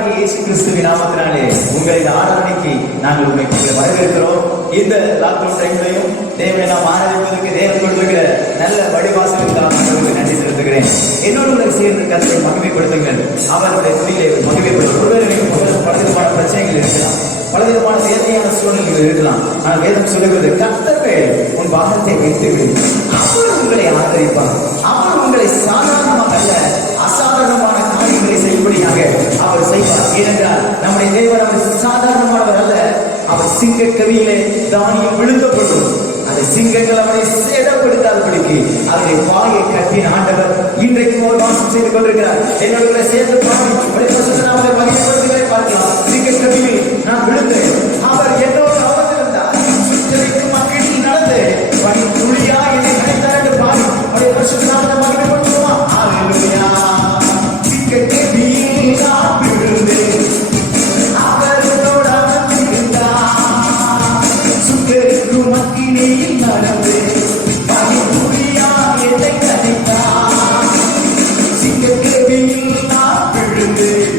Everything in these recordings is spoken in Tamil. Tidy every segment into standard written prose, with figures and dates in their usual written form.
ஆண்டவராகிய இயேசு கிறிஸ்துவின் நாமத்தினாலே உங்களை இந்த ஆராதனைக்கு நாங்கள் உங்களை வரவேற்கிறோம். இந்த லாக்டவுன் டைம்லையும் தேவனை நாம் ஆராதிப்பதற்கு தேவன் கொடுத்திருக்கிற நல்ல வழிவாசலுக்காக ஆண்டவருக்கு நன்றி செலுத்துகிறேன். என்னோடு உங்களை சேர்ந்து கருத்தை மகிமைப்படுத்துங்கள். அவருடைய துணியிலே மகிமைப்படுத்தும். ஒருவருக்கு பலவிதமான பிரச்சனைகள் இருக்கலாம், பலவிதமான செயற்கையான சூழ்நிலைகள் இருக்கலாம். ஆனால் வேதம் சொல்லுவது கர்த்தரே உன் பாகத்தை வைத்துவிடு, அவர் உங்களை ஆதரிப்பார். அவர் உங்களை சாதாரணமாக அல்ல அசாதாரணமான காரியங்களை செய்யும்படியாக அவர் செய்வார். ஏனென்றால் நம்முடைய தேவன் அவர் சாதாரணமானவர் அல்ல. அவர் சிங்க கவியிலே தானியம் விழுந்தப்படும் அந்த சிங்கங்கள் அவரை சேதப்படுத்தாதபடிக்கு அவருடைய வாயை கட்டின ஆண்டவர் இன்றைக்கு ஒரு வாசம் செய்து கொண்டிருக்கிறார். என்னோட சேர்ந்து பார்க்கலாம். சிங்க கவியில் நான் விழுந்தேன், அவர் என்னோடு அமர்ந்திருந்தார், சுற்றறிக்கும் மக்களில் நடந்து பணி துளியா என்னை நினைத்தார் என்று பாடி அவருடைய பரிசுத்தநாமத்தை மகிமைப்படுத்துவோமா? ஹல்லேலூயா. சிங்க கவியில் நான் விழுந்தேன், அவரோடு அமர்ந்திருந்தார், சுற்றறிக்கும் மக்களில் நடந்து பணி துளியா என்னை நினைத்தார். சிங்க கவியில் நான் விழுந்தேன்,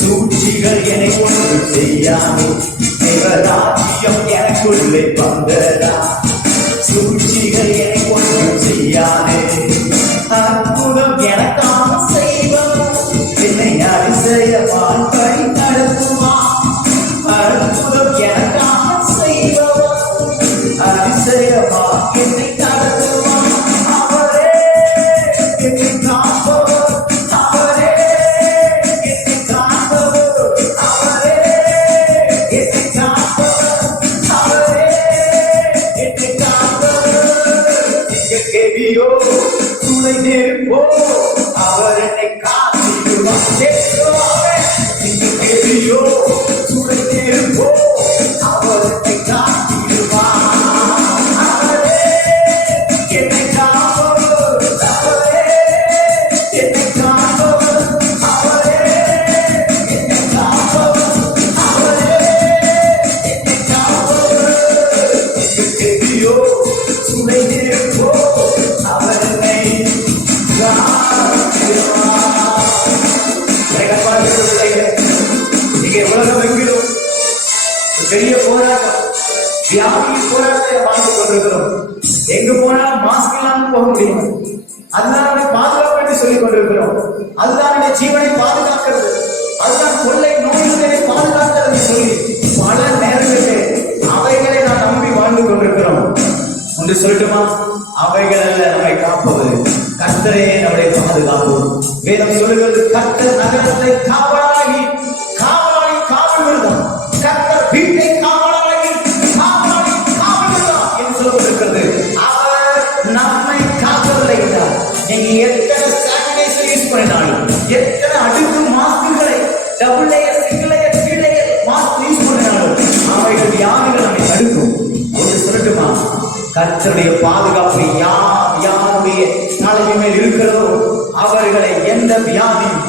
சூழ்ச்சிகள் என்னை ஒன்று செய்யாமோ, தேவராஜ்யம் எனக்குள்ளே வந்ததா. சூழ்ச்சிகள் என்னை ஒன்று செய்யாதே, அற்புதம் எனக்காக செய்வோம், என்னை அதிசயமாய் வழி நடத்துமா. அற்புதம் எனக்காக செய்வோம், அதிசயமா என்னை நடத்துமா. அவரே என்னை காப்பவர், அவரே என்னை காப்பவர், அவரே என்னை காப்பவர், அவரே என்னை காப்பவர். கேவியோ துணை நெருப்போ, அவர் என்னை காத்திடுவார். கேவியோ துணை நெருப்போ, அவர் என்னை காத்திடுவார். பெரிய போராட்டம், வியாபாரி போராட்டத்தை வாழ்ந்து கொண்டிருக்கிறோம். எங்கு போனாலும் மாஸ்க் இல்லாமல் போக முடியும். அதுதான் பாதுகாப்பு என்று சொல்லிக் கொண்டிருக்கிறோம். அதுதான் ஜீவனை பாதுகாக்கிறது, அதுதான் கொள்ளை நோய்களை பாதுகாக்கிறது சொல்லி பல நேரங்களிலே அவைகளை நான் நம்பி வாழ்ந்து கொண்டிருக்கிறோம். ஒன்று சொல்லட்டுமா? அவைகள் அல்ல நம்மை காப்பது, கர்த்தரே நம்முடைய பாதுகாப்பு. வேதம் சொல்லுகிறது, கர்த்தர் நகரத்தை காவலாகி காவல் விடுதான், கர்த்தர் வீட்டை காவலாகி காவல் விடுதான் என்று சொல்லப்பட்டிருக்கிறது. அவர் நம்மை காக்கவில்லை. எத்தனை சானிடைசர் யூஸ் பண்ணினாலும், எத்தனை அடுக்கு மாஸ்குகளை double layer, single layer, three layer mask use பண்ணினாலும் அவைகள் வியாதிகள் நம்மை தடுக்கும். என்று சொல்லட்டுமா? கர்த்தருடைய பாதுகாப்பு யாருடைய தலைமை மேல் இருக்கிறதோ அவர்களை எந்த வியாதியும்,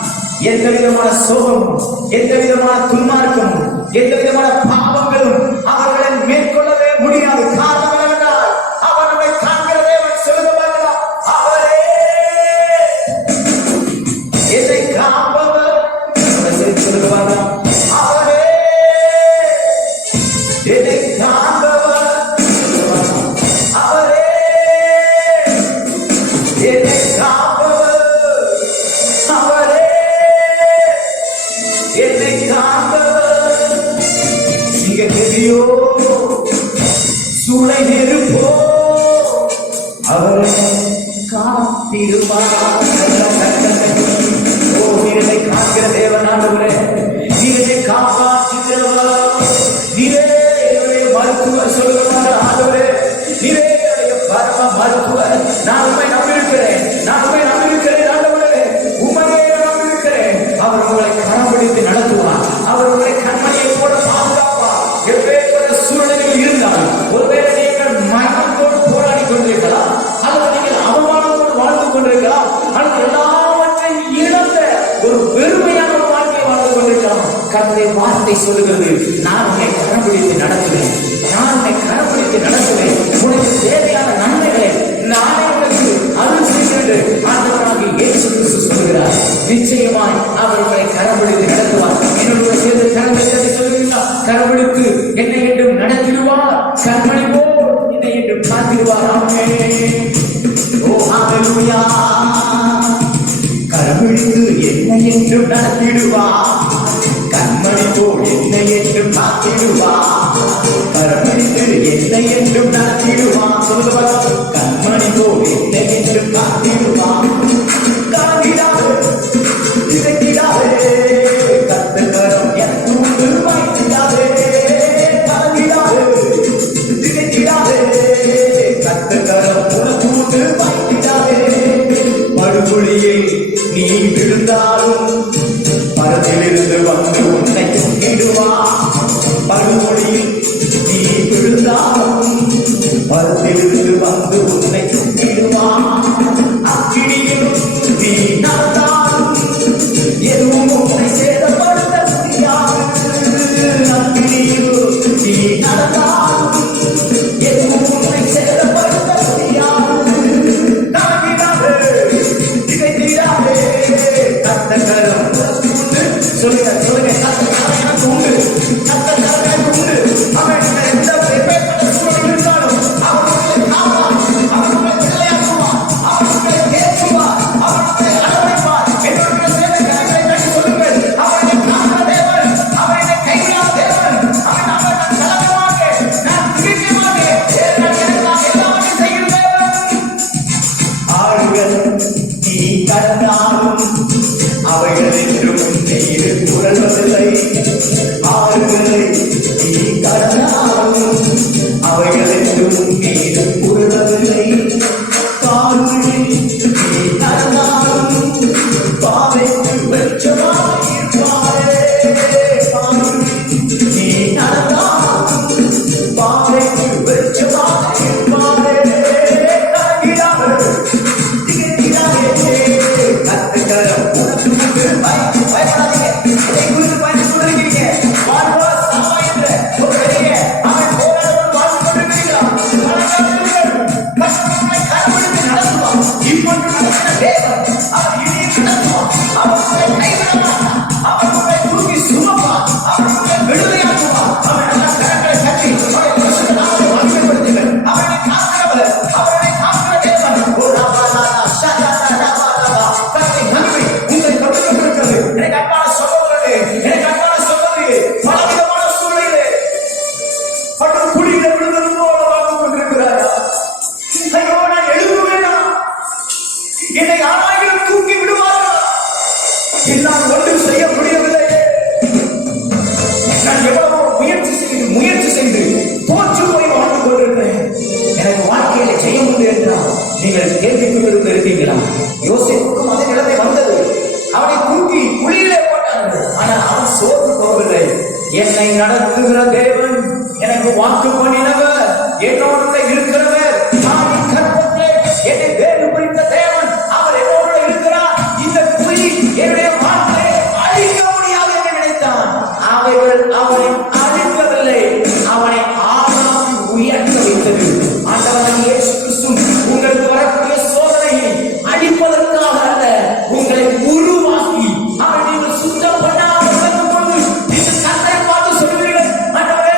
எந்த விதமான சோகமும், எந்த விதமான துன்மார்க்கமும், எந்த விதமான பாவங்களும் அவர்களை மேற்கொள்ளவே முடியாது. காரணம் என்னவென்றால் அவர் நம்மை காண்கிற தேவன். சொல்லுங்க பார்க்கலாம், அவரே என்னை காப்பவர். சொல்லுங்க பார்க்கலாம், அவரே என்னை காப்பவர். அவரே என்னை காப்பவர். அவரே என்னை காப்பவர். நீங்க தெரியும் சூளை நெருப்போ அவரை காத்திருப்பார். ஓ, நீரை காக்கிற தேவன் ஆண்டவரே, நீரை காப்பாற்றுகிறவர், நீரே மருத்துவர். சொல்லுவாங்க ஆண்டவரே, நீரே பரம மருத்துவர். நான் உண்மை நம்பியிருக்கிறேன், நான் உண்மை நம்பியிருக்கிறேன் ஆண்டவரே, உண்மையே நம்பியிருக்கிறேன். அவர் உங்களை கரம்பிடித்து நடத்துவார். அவர் உங்களை கண்மணியை போல பாதுகாப்பார். எப்பேற்பட்ட சூழ்நிலையில் இருந்தாலும், ஒருவேளை நீங்கள் மரணத்தோடு போராடி கொண்டிருக்கலாம், அல்லது நீங்கள் அவமானத்தோடு வாழ்ந்து கொண்டிருக்கலாம், அல்லது எல்லாவற்றையும் இழந்த ஒரு வெறுமையான ஒரு வாழ்க்கையை வாழ்ந்து கொண்டிருக்கலாம். கர்த்தருடைய வார்த்தை சொல்லுகிறது, நான் உன்னை கரம்பிடித்து நடத்துவேன், நான் உன்னை கரம்பிடித்து நடத்துவேன். உனக்கு தேவையான நன்மைகளை நானே உனக்கு அருள் செய்கிறேன் ஆண்டவராகிய இயேசு கிறிஸ்து சொல்கிறார். நிச்சயமாய் அவர் உங்களை கரம்பிடித்து நடத்துவார். என்னுடைய சேர்ந்து கரம்பிடித்து சொல்லுவீங்களா? கரம்பிடித்து என்னை என்றும் நடத்திடுவார். கண்மணி போல் என்னை என்றும் காத்திடுவார். ஆமென். ஓ ஹalleluya. கரம்பிடித்து என்னை என்றும் நடத்திடுவார். கண்மணி போல் என்னை என்றும் காத்திடுவார். கரம்பிடித்து என்னை என்றும் நடத்திடுவான். சொல்லுங்க, கண்மணி போல் என்னை என்றும் காத்திடுவான். காத்திடாது, திகைத்திடாதே, கர்த்தர் கரம் எனக்கு உண்டு வைத்திடாதே. காத்திடாது, திகைத்திடாதே, கர்த்தர் கரம் உனக்கு உண்டு வைத்திடாதே. படுகொலியில் நீ விழுந்தாலும் பரத்திலிருந்து வந்து உன்னை தூக்கிடுவான். படுகொலியில் நீ விழுந்தாலும் பரத்திலிருந்து வந்து உன்னை தூக்கிடுவான். அக்கினியில் நீ நடந்தாலும் எதுவும் உன்னை சேதப்படுத்த முடியாது. அக்கினியில் நீ நடந்தாலும் எதுவும் உன்னை சேதப்படுத்த முடியாது. காத்திடாதே, திகைத்திடாதே, கர்த்தர் கரம் உனக்கு உண்டு. சொல்லுங்க, சொல்லுங்க, கர்த்தர் கரம் எனக்கு உண்டு, கர்த்தர் கரம் எனக்கு உண்டு. அவன் எந்த எப்பேற்பட்ட சூழ்நிலை இருந்தாலும் அவர் உங்களை காப்பார், அவர் உங்களை நிலையாக்குவார், அவர் உங்களை தேற்றுவார், அவர் உங்களை அரவணைப்பார். என்னுடைய சேர்ந்த கரங்களை தட்டி சொல்லுங்கள், அவர் என்னை காக்கிற தேவன், அவர் என்னை கைவிடாத தேவன், அவர் அவர் நான் கலங்க மாட்டேன், நான் திகைக்க மாட்டேன், நான் எனக்காக எல்லாவற்றையும் செய்கிற தேவன். ஆளுகள் நீ கடந்தாலும் அவைகள் என்றும் நீரு புரள்வதில்லை. ஆறுகளை நீ கடந்தாலும் அவைகள் என்றும் நீரு புரள்வதில்லை. கால்களில் நீ நடந்தாலும் பாதைக்கு வெளிச்சமாயிருப்பாரே. கால்களில் நீ நடந்தாலும் பாதைக்கு வெளிச்சமாயிருப்பாரே. கலங்கிடாதே, திகைத்திடாதே, கர்த்தர் கரம் உனக்கு உண்டு. பயப்படாதீங்க, இதை குறித்து யோசேப்புக்கும் அதே நிலைமை வந்தது. அவனை தூக்கி குழியிலே போட்டார்கள். ஆனால் அவன் சோர்ந்து போகவில்லை. என்னை நடத்துகிற தேவன், எனக்கு வாக்கு பண்ணினவர், என்னோடு இருக்கிறவர், நான் கற்பத்தை என்னை வேறு பிடித்த தேவன், அவர் என்னோடு இருக்கிறார். இந்த குழி என்னுடைய வாழ்க்கையை அழிக்க முடியாது என்று நினைத்தான். அவைகள் அவனை அழிக்கவில்லை, அவனை ஆழம் உயர்த்த வைத்தது. ஆண்டவராகிய இயேசு கிறிஸ்து உங்களுக்கு வரக்கூடிய சோதனையை அழிப்பதற்காக அல்ல, உங்களை உருவாக்கி அவர் நீங்கள் சுத்தம் பண்ணாமல் இருக்கும் பொழுது நீங்கள் கர்த்தரை பார்த்து சொல்லுவீர்கள், ஆண்டவரே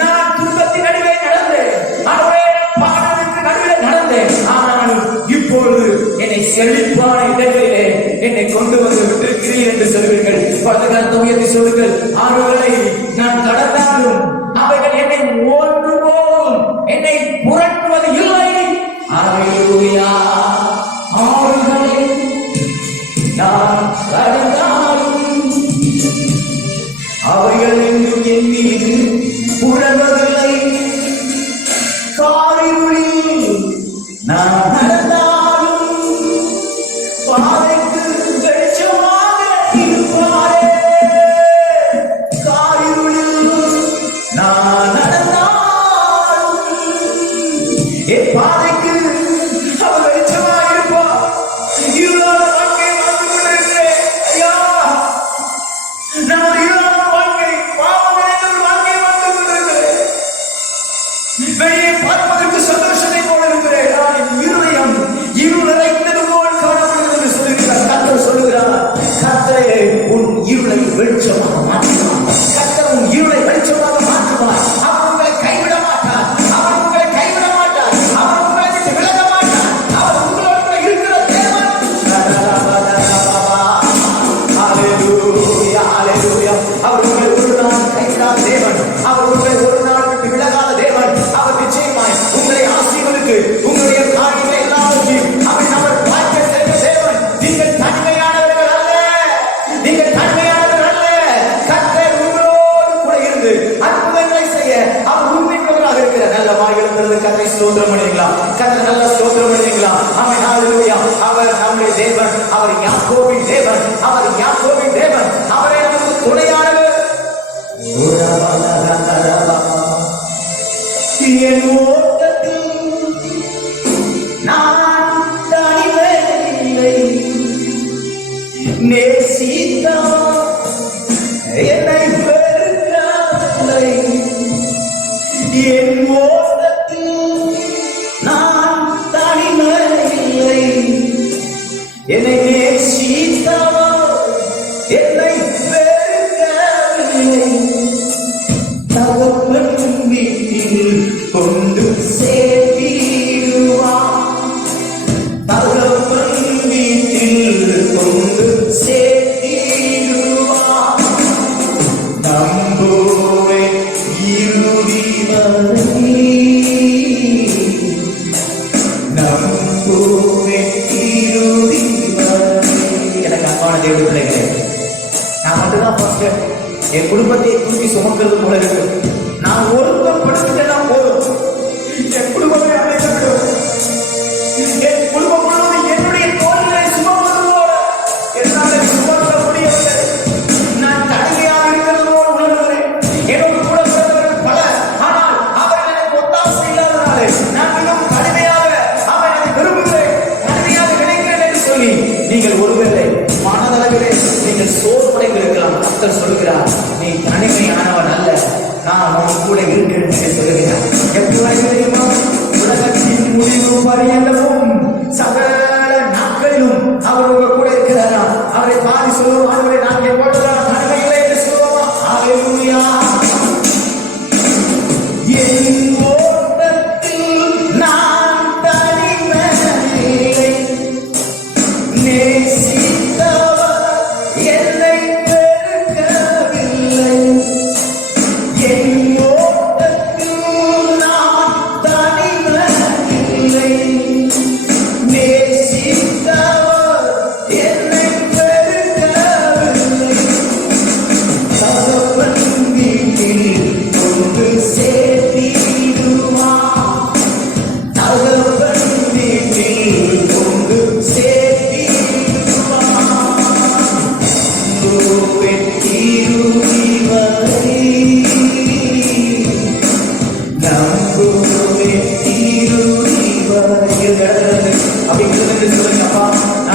நான் துன்பத்தின் நடுவே நடந்தேன், ஆண்டவரே பாடத்தின் நடுவே நடந்தேன், ஆனால் இப்பொழுது என்னை செழிப்பான இடங்களிலே என்னை கொண்டு வந்து விட்டிருக்கிறீர் என்று சொல்வீர்கள். பதகத்தை உயர்த்தி சொல்லுங்கள், ஆறுகளை நான் கடந்தாலும் அவைகள் என்னை ஒன்றுபோதும் என்னை புரட்டுவது இல்லை. அல்லேலூயா. ஆறுகளை நான் கடந்தாலும் அவைகள் என்றும் என் மீது புரள்வதில்லை. காரிருளில் நான் நடந்தாலும் பாதைக்கு வெளிச்சமாக இருப்பாரே. காரிருளில் நான் நடந்தாலும் என் பாதைக்கு அவர் வெளிச்சமாக இருப்பார். இருளான வாழ்க்கை வாழ்ந்து கொண்டிருக்கிறேன் ஐயா, நான் இருளான வாழ்க்கை, பாவம் நிறைந்த ஒரு வாழ்க்கை வாழ்ந்து கொண்டிருக்கிறேன். வெளியே பார்ப்பதற்கு சந்தோஷத்தை போல இருக்கிறேன், என் இருதயம் இருள் நிறைந்தது போல் காணப்படுகிறது என்று சொல்லுகிறார். கர்த்தர் சொல்லுகிறார், கர்த்தரே உன் இருளை வெளிச்சமாக மாற்றுவார். கர்த்தர் உன் இருளை வெளிச்சமாக மாற்றுவார். அவர் உங்களை கைவிட மாட்டார், அவர் உங்களை கைவிட மாட்டார், அவர் உங்களை விட்டு விலக மாட்டார். அவர் உங்களோடு இருக்கிற தேவன். அல்லேலூயா, அல்லேலூயா. அவர் உங்களை ஒரு நாள் கைவிடாத தேவன், அவர் உங்களை ஒரு நாள் விட்டு விலகாத தேவன். அவர் நிச்சயமாய் உங்களை ஆசீர்வதித்து உங்களுடைய காரியங்களை எல்லாவற்றையும் அவர் பார்க்க செய்த தேவன். நீங்கள் தனிமையானவர்கள் அல்ல, நீங்கள் தனிமையானவர்கள் அல்ல. கர்த்தர் உங்களோடு கூட இருந்து அற்புதங்களை செய்ய அவர் உண்மையுள்ளவராக இருக்கிற நல்ல வாய்களுக்கு கர்த்தரை ஸ்தோத்திரம் பண்ணுவீங்களா? கர்த்தர் நல்ல ஸ்தோத்திரம் பண்ணுவீங்களா? ஆமென், ஹல்லேலூயா. அவர் நம்முடைய தேவன், அவர் யாக்கோபின் தேவன், அவர் யாக்கோபின் தேவன், அவரே நமக்கு துணையானவர். என் ஓட்டத்தில் நான் தனிமை இல்லை, நேசித்தார் என்னை வெறுக்கவில்லை. என் ஓட்டத்தில் நான் தனிமை இல்லை, என்னை நேசித்தார் என்னை வெறுக்கவில்லை. தகப்பன் வீட்டில் கொண்டு சேர்த்திடுவார், தகப்பன் வீட்டில் கொண்டு சேர்த்திடுவார். நம்புவே இறுதி வரை, நம்புவே இறுதி வரை. எனக்கு அன்பான தேவ பிள்ளைகளே, நான் மட்டும்தான் ஃபர்ஸ்ட் என் குடும்பத்தை தூக்கி சுமக்கிறது போல இருக்கு. நான் ஒருத்தப்படுத்திட்டா போதும், என் குடும்பமே அழைக்கப்படும். என் குடும்பம் முழுவதும் என்னுடைய தோல்களை சுமப்பது போல என்னால் சுமக்க முடியவில்லை. நான் தனிமையாக இருக்கிறது போல உணர்கிறேன். என்னோட கூட பிறந்தவர்கள் பலர், ஆனால் அவர்கள் எனக்கு ஒத்தாசை இல்லாதனாலே நான் மிகவும் கடுமையாக அவர்களை விரும்புகிறேன், கடுமையாக நினைக்கிறேன் என்று சொல்லி நீங்கள் ஒருவேளை மனதளவிலே நீங்கள் சோர்வடைந்து இருக்கலாம். கர்த்தர் சொல்கிறார், நீ தனிமையானவன் அல்ல, நான் உன் கூட இருக்கிறேன் என்று சொல்லுகிறார். எப்படி தெரியுமா? உலகத்தின் முடிவு பரியந்தமும் சகல நாட்களிலும் அவர் உங்க கூட இருக்கிறாரா? அவரை பாதி சொல்லுவோம், அவரை நாங்கள் போடுறோம், தனிமை இல்லை என்று சொல்லுவோம். அல்லேலூயா. என் ஓட்டத்தில் நான் தனிமை இல்லை, நேசித்தவர் என்னை வெறுக்கவில்லை. என் ஓட்டத்தில் நான் தனிமை இல்லை, நேசித்தவர் என்னை வெறுக்கவில்லை. தகப்பன் வீட்டில் கொண்டு சேர்த்திடுவார், தகப்பன் வீட்டில் கொண்டு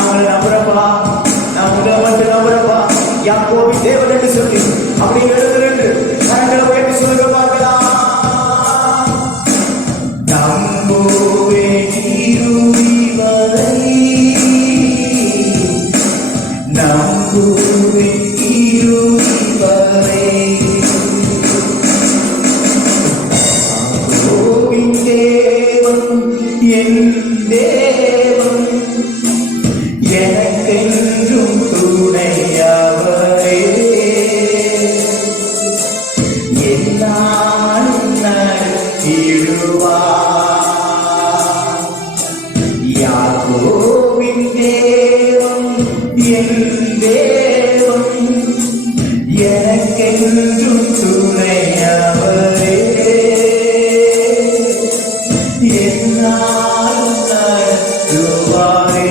உங்களை நம்புறப்பா, நான் உங்களை மட்டும் நம்புறப்பா. யாக்கோபின் தேவன் என்று சொல்லி அப்படி எழுதுறேன். கரங்களை உயர்த்தி சொல்லுங்க பார்க்கலாம். நம்புவேன் இறுதி வரை, நம்புவேன் இறுதி வரை. யாக்கோபின் தேவன் என் தேவன், எனக்கென்றும் துணையவரே. என்னாலும் நடத்திடுவார். யாக்கோபின் தேவன் என் தேவன், எனக்கென்றும் துணையவரே. என்னாலும் நடத்துவாரே.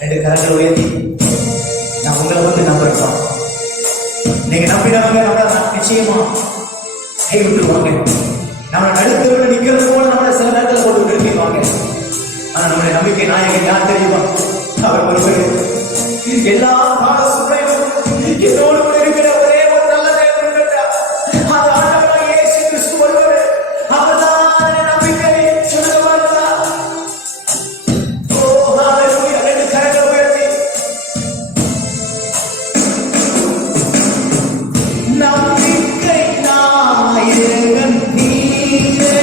ரெண்டு கரங்களை உயர்த்தி நான் உங்களை வந்து நம்புறப்பா. நீங்க நம்பினவங்க நம்மள நிச்சயமா கைவிட்டுருவாங்க. நம்ம நடுத்தவங்க நிக்கிறது போல நம்மள சில நேரத்தில் போட்டு நிறுத்திடுவாங்க. ஆனா நம்முடைய நம்பிக்கை நாயகன் யார் தெரியுமா? அவர் ஒருவர். எல்லா கால சூழ்நிலையும் என்னோடு கூட இருக்கிற ஒரே ஒரு நல்ல தேவன் இருக்கிறார். அது ஆண்டவராகிய இயேசு கிறிஸ்து ஒருவர். அவர்தான் நம்பிக்கை. சொல்லுவாங்களா? ஓ ஹalleluya. ரெண்டு கரங்களை உயர்த்தி நம்பிக்கை நாயகன் நீரே,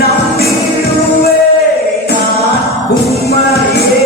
நம்பிடுவே நான் உம்மையே.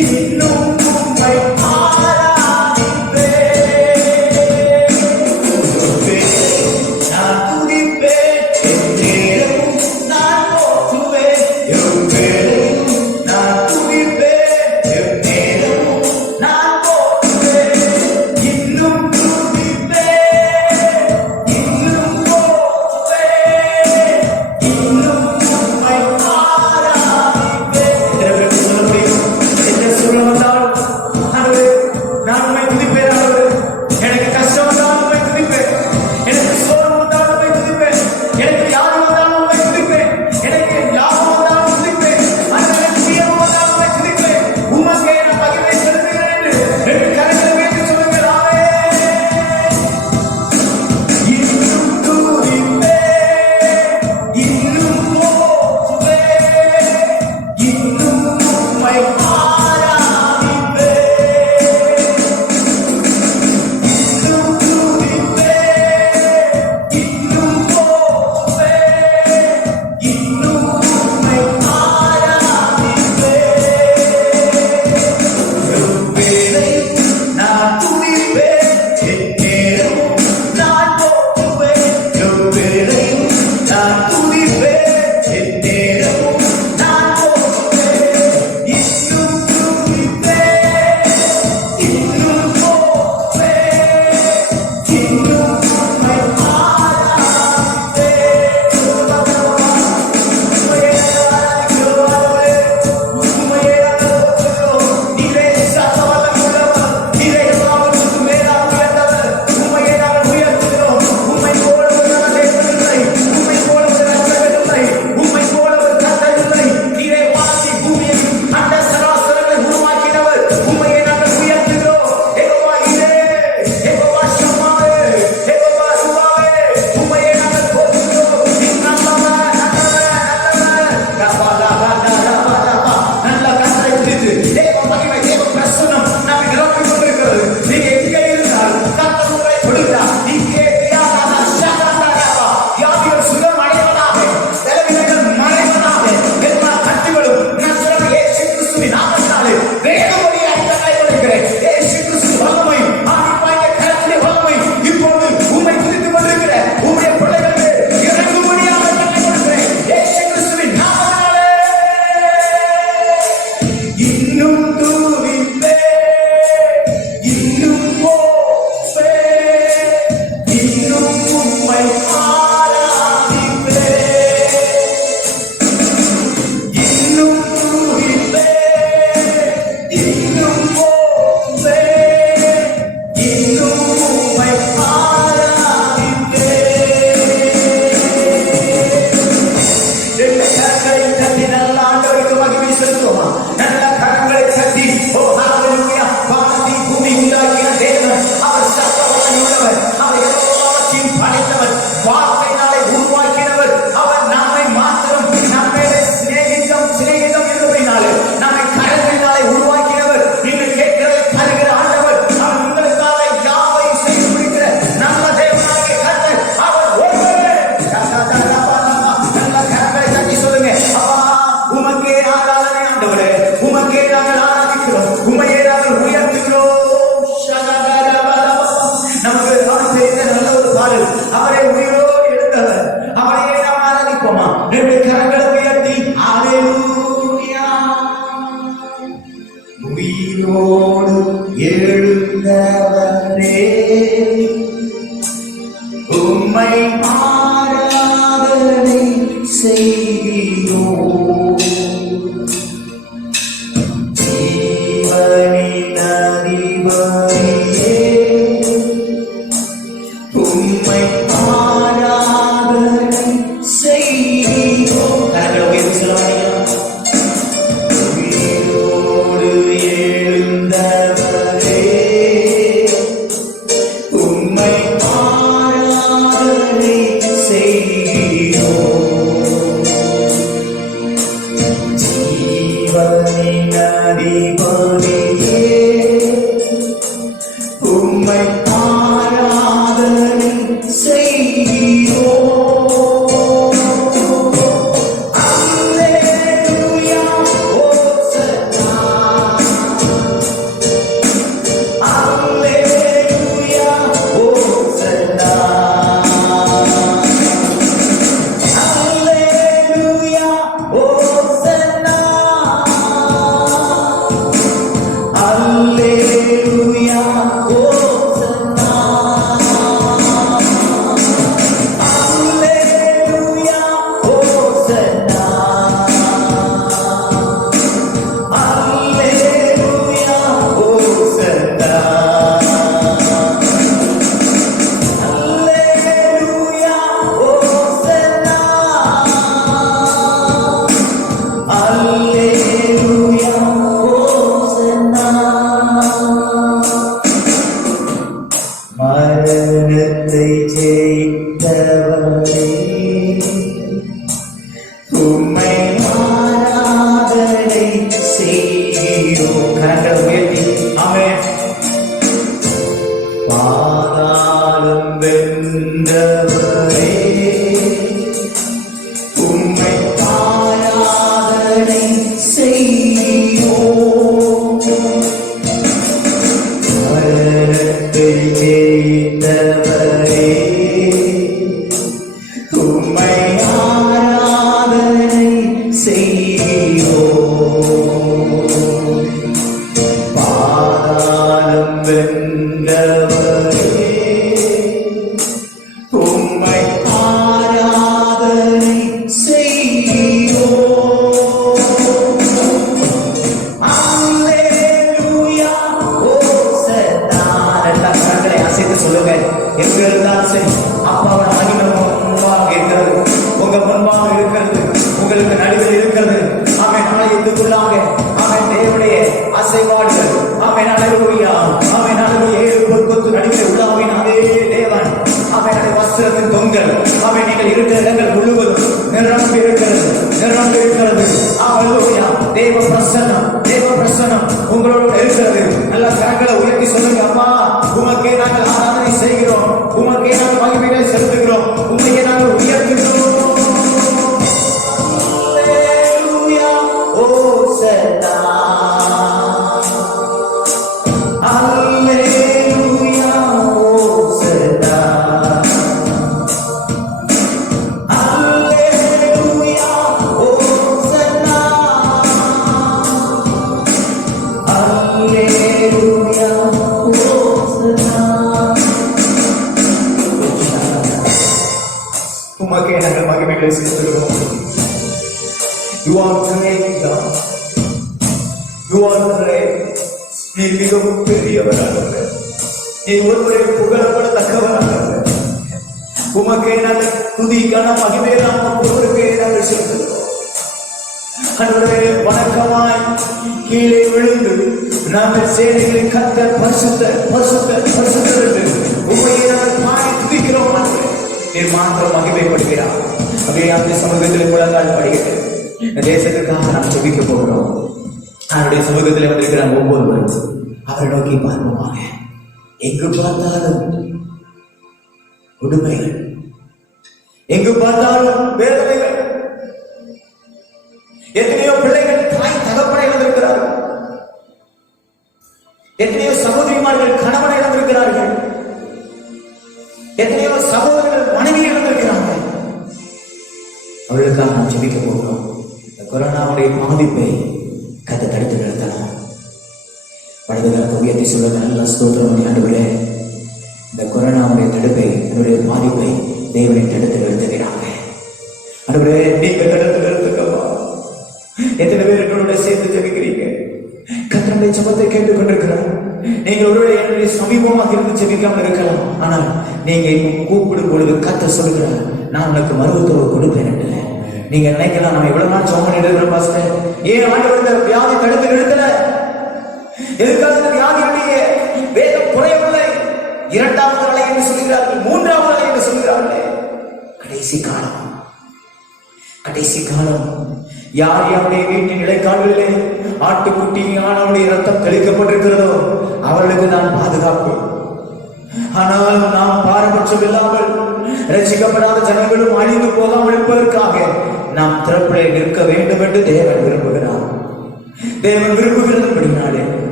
இன்னும் உம்மை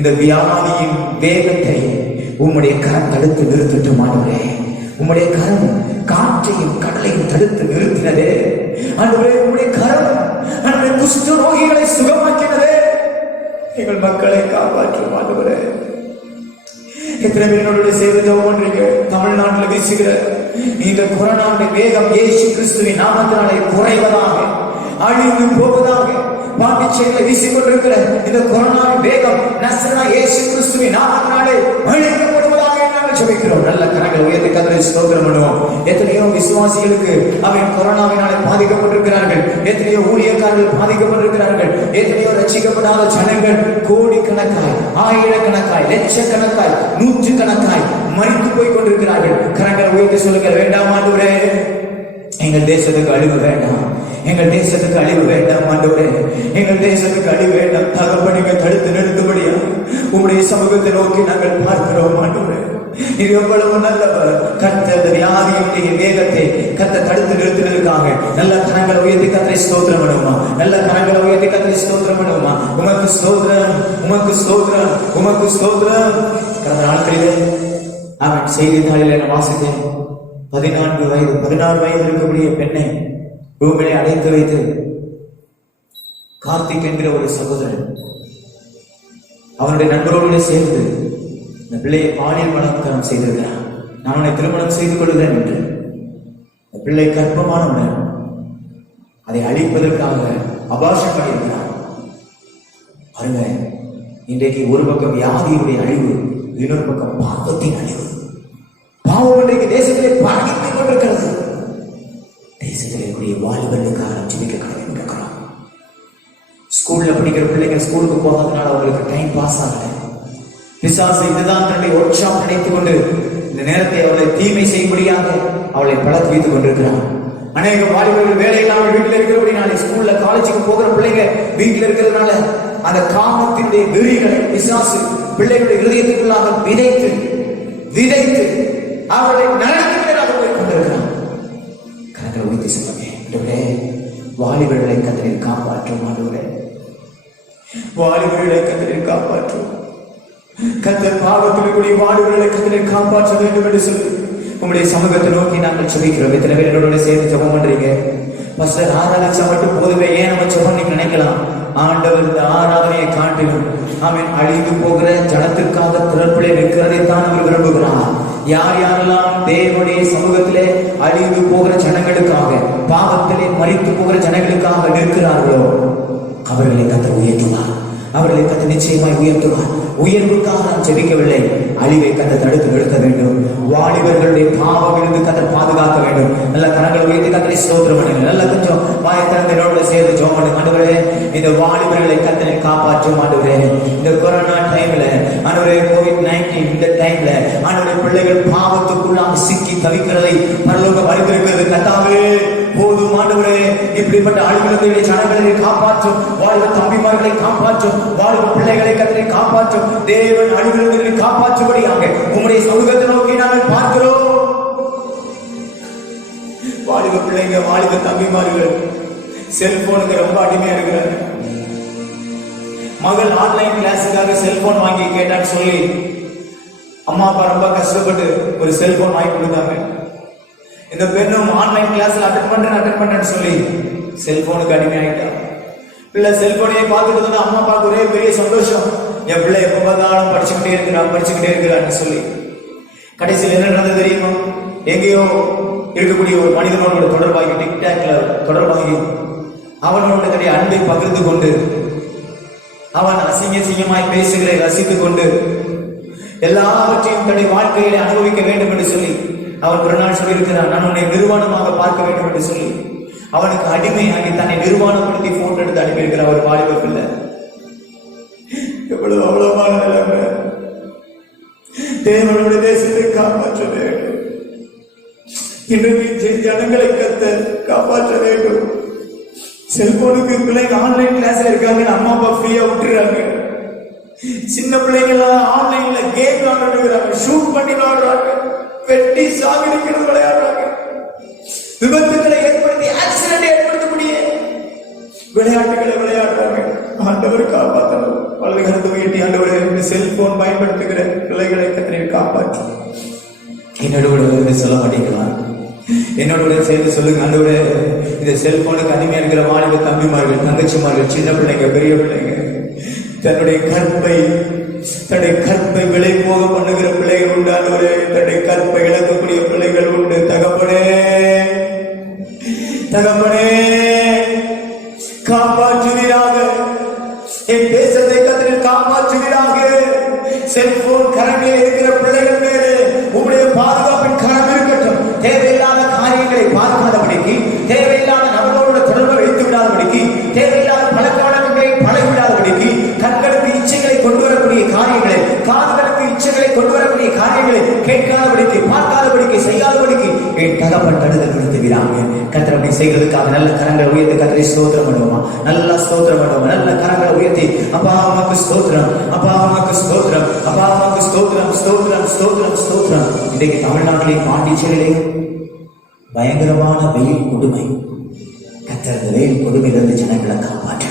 இந்த வியாதியின் வேகத்தை உம்முடைய கரம் தடுத்து நிறுத்தட்டும் ஆண்டவரே. உம்முடைய கரம் காற்றையும் கடலையும் தடுத்து நிறுத்தினதே ஆண்டவரே. உம்முடைய கரம் ஆண்டவரே குஷ்ட ரோகிகளை சுகமாக்கினதே. எங்கள் மக்களை காப்பாற்றும் ஆண்டவரே. எத்தனை பேரோட சேர்ந்து ஜெபம் பண்றீங்க? தமிழ்நாட்டில் வீசுகிற இந்த கொரோனாவுடைய வேகம் இயேசு கிறிஸ்துவின் நாமத்தினாலே குறைவதாக, அழிந்து போவதாக. பாண்டிச்சேரியில் வீசிக்கொண்டிருக்கிற இந்த கொரோனாவின் வேகம் நசரேயனாகிய இயேசு கிறிஸ்துவின் நாமத்தினாலே அழிக்கப்படுவதாக நாங்கள் ஜெபிக்கிறோம். நல்ல கரங்களை உயர்த்தி கர்த்தரை ஸ்தோத்திரம் பண்ணுவோம். எத்தனையோ விசுவாசிகளுக்கு அவன் கொரோனாவினாலே பாதிக்கப்பட்டிருக்கிறார்கள். எத்தனையோ ஊழியக்காரர்கள் பாதிக்கப்பட்டிருக்கிறார்கள். எத்தனையோ ரட்சிக்கப்படாத ஜனங்கள் கோடிக்கணக்காய், ஆயிரக்கணக்காய், லட்சக்கணக்காய், நூற்றுக்கணக்காய் மறித்து போய் கொண்டிருக்கிறார்கள். கரங்களை உயர்த்தி சொல்லுங்கள், வேண்டாம் ஆண்டவரே, எங்கள் தேசத்துக்கு அழிவு வேண்டாம், எங்கள் தேசத்துக்கு அழிவு வேண்டாம் ஆண்டவரே, எங்கள் தேசத்துக்கு அழிவு வேண்டாம். தகப்பனை தடுத்து நிறுத்தும்படியா உங்களுடைய சமூகத்தை நோக்கி நாங்கள் பார்க்கிறோம் ஆண்டவரே. இது எவ்வளவு நல்லவர். கர்த்தர் வியாதியுடைய வேகத்தை கர்த்தர் தடுத்து நிறுத்தினதுக்காக நல்ல கரங்களை உயர்த்தி கர்த்தரை ஸ்தோத்திரம் பண்ணுவோமா? நல்ல கரங்களை உயர்த்தி கர்த்தரை ஸ்தோத்திரம் பண்ணுவோமா? உமக்கு ஸ்தோத்திரம், உமக்கு ஸ்தோத்திரம், உமக்கு ஸ்தோத்திரம். கடந்த நாட்களிலே அவன் செய்தித்தாளில் நான் வாசித்தேன். 14 வயது 16 வயது இருக்கக்கூடிய பெண்ணை ரூமிலே அடைத்து வைத்து கார்த்திக் என்கிற ஒரு சகோதரன் அவனுடைய நண்பரோடு சேர்ந்து இந்த பிள்ளையை பாலியல் பலாத்காரம் செய்திருக்கிறான். நான் அவனை திருமணம் செய்து கொள்கிறேன் என்று இந்த பிள்ளை கர்ப்பமானவுடன் அதை அழிப்பதற்காக அபார்ஷன் பண்ணியிருக்கிறான். பாருங்க, இன்றைக்கு ஒரு பக்கம் வியாதியுடைய அழிவு, இன்னொரு பக்கம் பாவத்தின் அழிவு. பாவம் இன்றைக்கு தேசத்திலே பரவிக் கொண்டிருக்கிறது. தேசத்திலே கூடிய வாலிபர்களுக்காக ஜெபிக்க கடமைப்பட்டிருக்கிறோம். ஸ்கூல்ல படிக்கிற பிள்ளைங்க ஸ்கூலுக்கு போகாதனால அவங்களுக்கு டைம் பாஸ் ஆகல. பிசாசு இதுதான் தன்னுடைய ஒர்க் ஷாப் நினைத்துக் கொண்டு இந்த நேரத்தை அவளை தீமை செய்யும்படியாக அவளை பழக்க வைத்துக் கொண்டிருக்கிறான். அநேக வாலிபர்கள் வேலை இல்லாமல் வீட்டில் இருக்கிறபடினாலே, ஸ்கூல்ல காலேஜுக்கு போகிற பிள்ளைங்க வீட்டில் இருக்கிறதுனால அந்த காமத்தினுடைய வெறிகளை பிசாசு பிள்ளைகளுடைய இருதயத்துக்குள்ளாக விதைத்து விதைத்து அவர்களை நலத்திற்காக போய் கொண்டிருக்கிறான். கரங்களை உயர்த்தி சொல்லுங்க, வாலிபர்களை கர்த்தர் காப்பாற்றும் ஆண்டவரே, வாலிபர்களை கர்த்தர் காப்பாற்றும். கர்த்தர் பாவத்தில் கூடிய வாலிபர்களை கர்த்தர் காப்பாற்ற வேண்டும் என்று சொல்லி உங்களுடைய சமூகத்தை நோக்கி நாங்கள் ஜெபிக்கிறோம். இத்தனை பேர் என்னோட சேர்ந்து ஜெபம் பண்றீங்க. பஸ்டர் ஆராதிச்சா மட்டும் போதுமே, ஏன் நம்ம ஜெபம் நீங்க நினைக்கலாம். ஆண்டவர் இந்த ஆராதனையை காட்டிலும் அவன் அழிந்து போகிற ஜனத்திற்காக திறப்பிலே நிற்கிறதை தான் அவர் விரும்புகிறார். யார் யாரெல்லாம் தேவனுடைய சமூகத்திலே அழிந்து போகிற ஜனங்களுக்காக, பாவத்திலே மரித்து போகிற ஜனங்களுக்காக நிற்கிறார்களோ அவர்களை கர்த்தர் உயர்த்துவார், அவர்களை கர்த்தர் நிச்சயமாய் உயர்த்துவார். உயர்வுக்காக நாம் ஜெபிக்கவில்லை, அழிவை கர்த்தர் தடுத்து நிறுத்த வேண்டும். வாலிபர்களுடைய பாவம் இருந்து கர்த்தர் பாதுகாக்க வேண்டும். நல்ல கரங்களை உயர்த்தி கர்த்தரை ஸ்தோத்திரம் பண்ணுங்க. நல்ல கொஞ்சம் வாயை திறந்து என்னோட சேர்ந்து ஜெபம் பண்ணுங்க. ஆண்டவரே, இந்த வாலிபர்களை கர்த்தரை காப்பாற்றும் ஆண்டவரே. இந்த கொரோனா டைம்ல ஆண்டவரே, COVID-19 இந்த டைம்ல ஆண்டவரே, பிள்ளைகள் பாவத்துக்குள்ளாக சிக்கி தவிக்கிறதை பரலோகம் அறிந்திருக்கிறது. கர்த்தாவே போதும் ஆண்டவரே, இப்படிப்பட்ட அழிவுகளுடைய ஜனங்களை காப்பாற்றும், வாலிப தம்பிமார்களை காப்பாற்றும், வாலிப பிள்ளைகளை கர்த்தரை காப்பாற்றும். தேவன் அழிவுகளை காப்பாற்றும்படியாக உம்முடைய சமூகத்தை நோக்கி நாங்கள் பார்க்கிறோம். வாலிப பிள்ளைங்க, வாலிப தம்பிமார்கள் செல்போனுக்கு ரொம்ப அடிமையா இருக்கிறாங்க. மகள் ஆன்லைன் கிளாஸுக்காக செல்போன் வாங்கி கேட்டான்னு சொல்லி அம்மா அப்பா ரொம்ப கஷ்டப்பட்டு ஒரு செல்போன் வாங்கி கொடுத்தாங்க. இந்த பெண்ணும் ஆன்லைன் கிளாஸ்ல அட்டெண்ட் பண்றேன்னு சொல்லி செல்போனுக்கு அடிமையாயிட்டா. பிள்ளை செல்போனையே பார்த்துட்டு இருந்தா அம்மா அப்பாவுக்கு ஒரே பெரிய சந்தோஷம், என் பிள்ளை எப்ப பார்த்தாலும் படிச்சுக்கிட்டே இருக்கிறான்னு சொல்லி. கடைசியில் என்ன நடந்தது தெரியுமா? எங்கேயோ இருக்கக்கூடிய ஒரு மனிதனோட தொடர்பாகி, டிக்டாக்ல தொடர்பாகி அவனோட தன்னுடைய அன்பை பகிர்ந்து கொண்டு, அவன் அசிங்கமாய் பேசுகிற ரசித்துக் கொண்டு எல்லாவற்றையும் தன்னுடைய வாழ்க்கையில அனுபவிக்க வேண்டும் என்று சொல்லி அவன் ஒரு நாள் சொல்லியிருக்கிறான், நான் உன்னை நிர்வாணமாக பார்க்க வேண்டும் என்று சொல்லி அவனுக்கு அடிமையாகி தன்னை நிர்வாணப்படுத்தி போட்டோ எடுத்து அனுப்பியிருக்கிற ஒரு வாலிப பிள்ளை. எவ்வளவு அவ்வளவான நிலைமை. தேவனுடைய தேசத்தை காப்பாற்ற வேண்டும். இன்றைக்கு ஜனங்களை கர்த்தர் காப்பாற்ற வேண்டும். செல்போனுக்கு பிள்ளைங்க ஆன்லைன் கிளாஸ்ல இருக்காங்க, அம்மா அப்பா ஃப்ரீயா விட்டுறாங்க. சின்ன பிள்ளைங்க எல்லாம் ஆன்லைன்ல கேம் விளையாடுறாங்க, ஷூட் பண்ணி விளையாடுறாங்க, வெட்டி சாகடிக்கிறது விளையாடுறாங்க, விபத்துக்களை ஏற்படுத்தி ஆக்சிடென்ட் ஏற்படுத்தக்கூடிய விளையாட்டுகளை விளையாடுறாங்க. ஆண்டவர் காப்பாற்றணும். வலது கரத்தை உயர்த்தி ஆண்டவரே இந்த செல்போன் பயன்படுத்துகிற பிள்ளைகளை கத்தனை காப்பாற்றி என்னோட சொல்ல மாட்டேங்கிறான். என்னோட சேர்ந்து சொல்லுங்க ஆண்டவரே, இந்த செல்போனுக்கு அடிமையா இருக்கிற வாலிப தம்பிமார்கள், தங்கச்சிமார்கள், சின்ன பிள்ளைங்க, பெரிய பிள்ளைங்க, தன்னுடைய கற்பை விலை போக பண்ணுகிற பிள்ளைகள் உண்டு ஆண்டவரே. தன்னுடைய கற்பை இழக்கக்கூடிய பிள்ளைகள் உண்டு. தகப்பனே காப்பாற்றுவீராக, என் தேசத்தை கத்தரில் காப்பாற்றுவீராக. செல்போன் கரங்களில் இருக்கிற பிள்ளைகள் மேலே உங்களுடைய பாதுகாப்பின் கரம் இருக்கட்டும். தேவையில்லாத காரியங்களை பார்க்காதபடிக்கு, தேவையில்லாத நபர்களோட தொடர்பை வைத்து விடாதபடிக்கு, தேவையில்லாத பழக்க வழக்கங்களை பழகிவிடாதபடிக்கு, கண்களுக்கு இச்சைகளை கொண்டு வரக்கூடிய காரியங்களை, காதுகளுக்கு இச்சைகளை கொண்டு வரக்கூடிய காரியங்களை கேட்காதபடிக்கு, பார்க்காதபடிக்கு, செய்யாதபடிக்கு என் தகப்பன் தடுதல் கொடுத்துவிடாங்க. கர்த்தர் அப்படி செய்கிறதுக்காக நல்ல கரங்களை உயர்த்தி கர்த்தரை ஸ்தோத்திரம் பண்ணுவோமா? நல்ல ஸ்தோத்திரம் பண்ணுவோமா? நல்ல கரங்களை உயர்த்தி அப்பா உமக்கு ஸ்தோத்திரம், அப்பா உமக்கு ஸ்தோத்திரம், அப்பா உமக்கு ஸ்தோத்திரம், ஸ்தோத்திரம், ஸ்தோத்திரம், ஸ்தோத்திரம். இன்றைக்கு தமிழ்நாட்டிலே பாண்டிச்சேரியிலே பயங்கரமான வெயில் கொடுமை. கர்த்தர் இந்த வெயில் கொடுமையிலிருந்து ஜனங்களை காப்பாற்ற.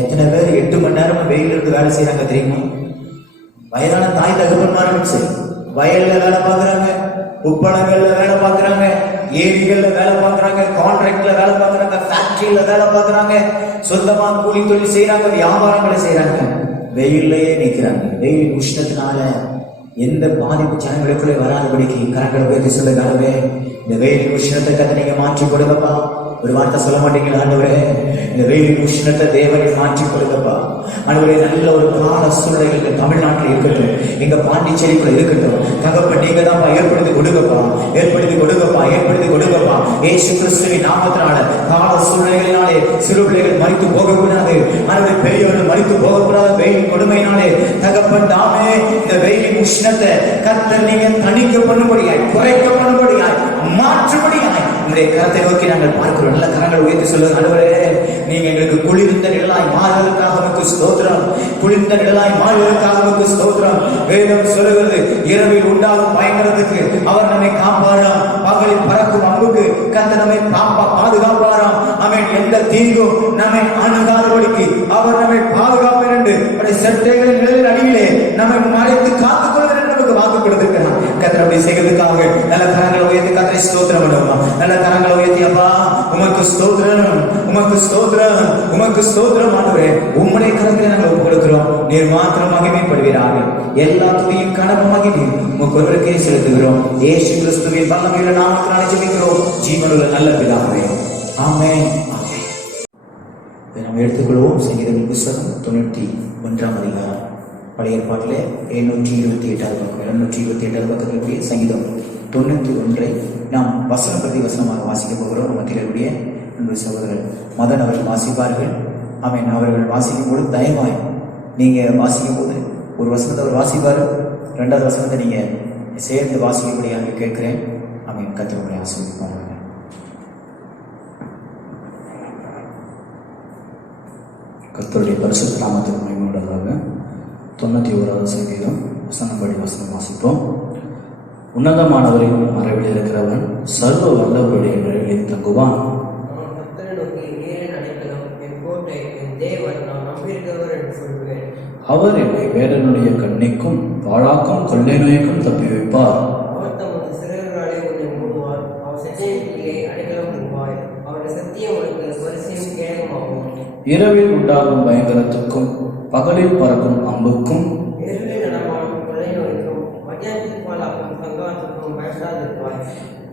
எத்தனை பேர் 8 மணி நேரம் வெயில் இருந்து வேலை செய்யறாங்க தெரியுமா? வயதான தாய் தகப்பன்மாரும் சரி, வயல்ல வேலை பார்க்கறாங்க, உப்பளங்கள்ல வேலை பார்க்கறாங்க, ஏரிகள்ல வேலை பார்க்கறாங்க, கான்ட்ராக்ட்ல வேலை பார்க்கறாங்க, ஃபேக்டரியில வேலை பார்க்கறாங்க, சொந்தமா கூலி தொழில் செய்யறாங்க, வியாபாரங்களை செய்யறாங்க. வெயிலையே நிற்கிறாங்க. வெயில் உஷ்ணத்தினால எந்த பாதிப்பு ஜனங்களுக்குள்ளே வராதபடிக்கு கரங்களை உயர்த்தி சொல்லுங்க, இந்த வெயில் உஷ்ணத்தை கத்தை நீங்க மாற்றி கொடுங்கப்பா. ஒரு வார்த்தை சொல்ல மாட்டீங்களா? ஆண்டவரே, இந்த வெயில் உஷ்ணத்தை தேவனை மாற்றி கொடுங்கப்பா. ஆண்டவரே, நல்ல ஒரு கால சூழ்நிலைகள் தமிழ்நாட்டில் இருக்கட்டும், எங்க பாண்டிச்சேரிக்குள்ள இருக்கட்டும். தகப்பன் நீங்க தான் ஏற்படுத்தி கொடுங்கப்பா, ஏற்படுத்தி கொடுங்கப்பா, ஏற்படுத்தி கொடுங்கப்பா. ஏசு கிறிஸ்துவின் நாமத்தினால கால சூழ்நிலைகளினாலே சிறு பிள்ளைகள் மறித்து போகக்கூடாது. ஆண்டவரே, பெரியவர்கள் மறித்து போகக்கூடாது. வெயில் கொடுமையினாலே தகப்பன் தாமே இந்த வெயிலின் உஷ்ணத்தை கர்த்தர் நீங்க தணிக்க பண்ணும்படியாய், குறைக்க பண்ணும்படியாய், மாற்றும்படியாய் உங்களுடைய கரத்தை நோக்கி நாங்கள் பார்க்கிறோம். நல்ல கரங்கள் உயர்த்தி சொல்லுங்க. ஆண்டவரே, நீங்க எங்களுக்கு குளிர்ந்த நிழலாய் மாறுவதற்காக உமக்கு ஸ்தோத்திரம், குளிர்ந்த நிழலாய் மாறுவதற்காக உமக்கு ஸ்தோத்திரம். வேதம் சொல்லுகிறது, இரவில் உண்டாகும் பயங்கரத்துக்கு அவர் நம்மை காப்பாராம், பகலில் பறக்கும் அம்புக்கு கர்த்தர் நம்மை பாதுகாப்பாராம். அவன் எந்த தீங்கும் நம்மை அணுகாதபடிக்கு அவர் நம்மை பாதுகாப்பார் என்று செட்டைகளின் நிழலின் அடியிலே நம்மை மறைத்து காத்துக் கொள்வார் என்று நமக்கு வாக்கு கொடுத்திருக்கிறார். கர்த்தர் அப்படி செய்வதற்காக நல்ல கரங்களை உயர்த்தி கர்த்தரை ஸ்தோத்திரம் பண்ணுவோமா? நல்ல கரங்களை உயர்த்தி அப்பா உமக்கு ஸ்தோத்திரம், உமக்கு ஸ்தோத்திரம், உமக்கு ஸ்தோத்திரம். ஆண்டவரே, உம்முடைய கரங்களை நாங்கள் ஒப்புக் கொடுக்கிறோம். நீர் மாத்திரம் மகிமைப்படுவீராக. எல்லா துதியும் கனமும் மகிமையும் உமக்கு ஒருவருக்கே செலுத்துகிறோம். இயேசு கிறிஸ்துவின் வல்லமையுள்ள நாமத்தினாலே ஜெபிக்கிறோம் ஜீவனுள்ள நல்ல பிதாவே, ஆமென். நாம் எடுத்துக்கொள்வோம் சங்கீதம் புத்தகம் 91ஆம் அதிகாரம். பழைய ஏற்பாட்டிலே 728வது பக்கம், 728வது பக்கத்திற்குரிய சங்கீதம் 91 நாம் வசனம் பிரதி வசனமாக வாசிக்க போகிறோம். மத்தியிலுடைய அன்பு சகோதரர் மதன் அவர்கள் வாசிப்பார்கள். ஆமென். அவர்கள் வாசிக்கும் போது தயவாய் நீங்கள் வாசிக்கும் போது ஒரு வசனத்தை அவர் வாசிப்பார், 2வது வசனத்தை நீங்கள் சேர்ந்து வாசிக்கக்கூடியாக கேட்கிறேன். ஆமென். கர்த்தருடைய ஆசீர்வாதம். கர்த்தருடைய பரிசுத்த நாமத்துக்கு மகிமை உண்டாவதாக. 91வது சங்கீதம் வசனப்படி வசனம் வாசிப்போம். உன்னதமானவரின் மறைவில் இருக்கிறவன் சர்வ வல்லவருடைய நிழலில் தங்குவான். அவர் என்னை வேடனுடைய கண்ணிக்கும் பாழாக்கும் கொள்ளை நோய்க்கும் தப்பி வைப்பார். இரவில் உண்டாகும் பயங்கரத்துக்கும் பகலில் பறக்கும் அம்புக்கும்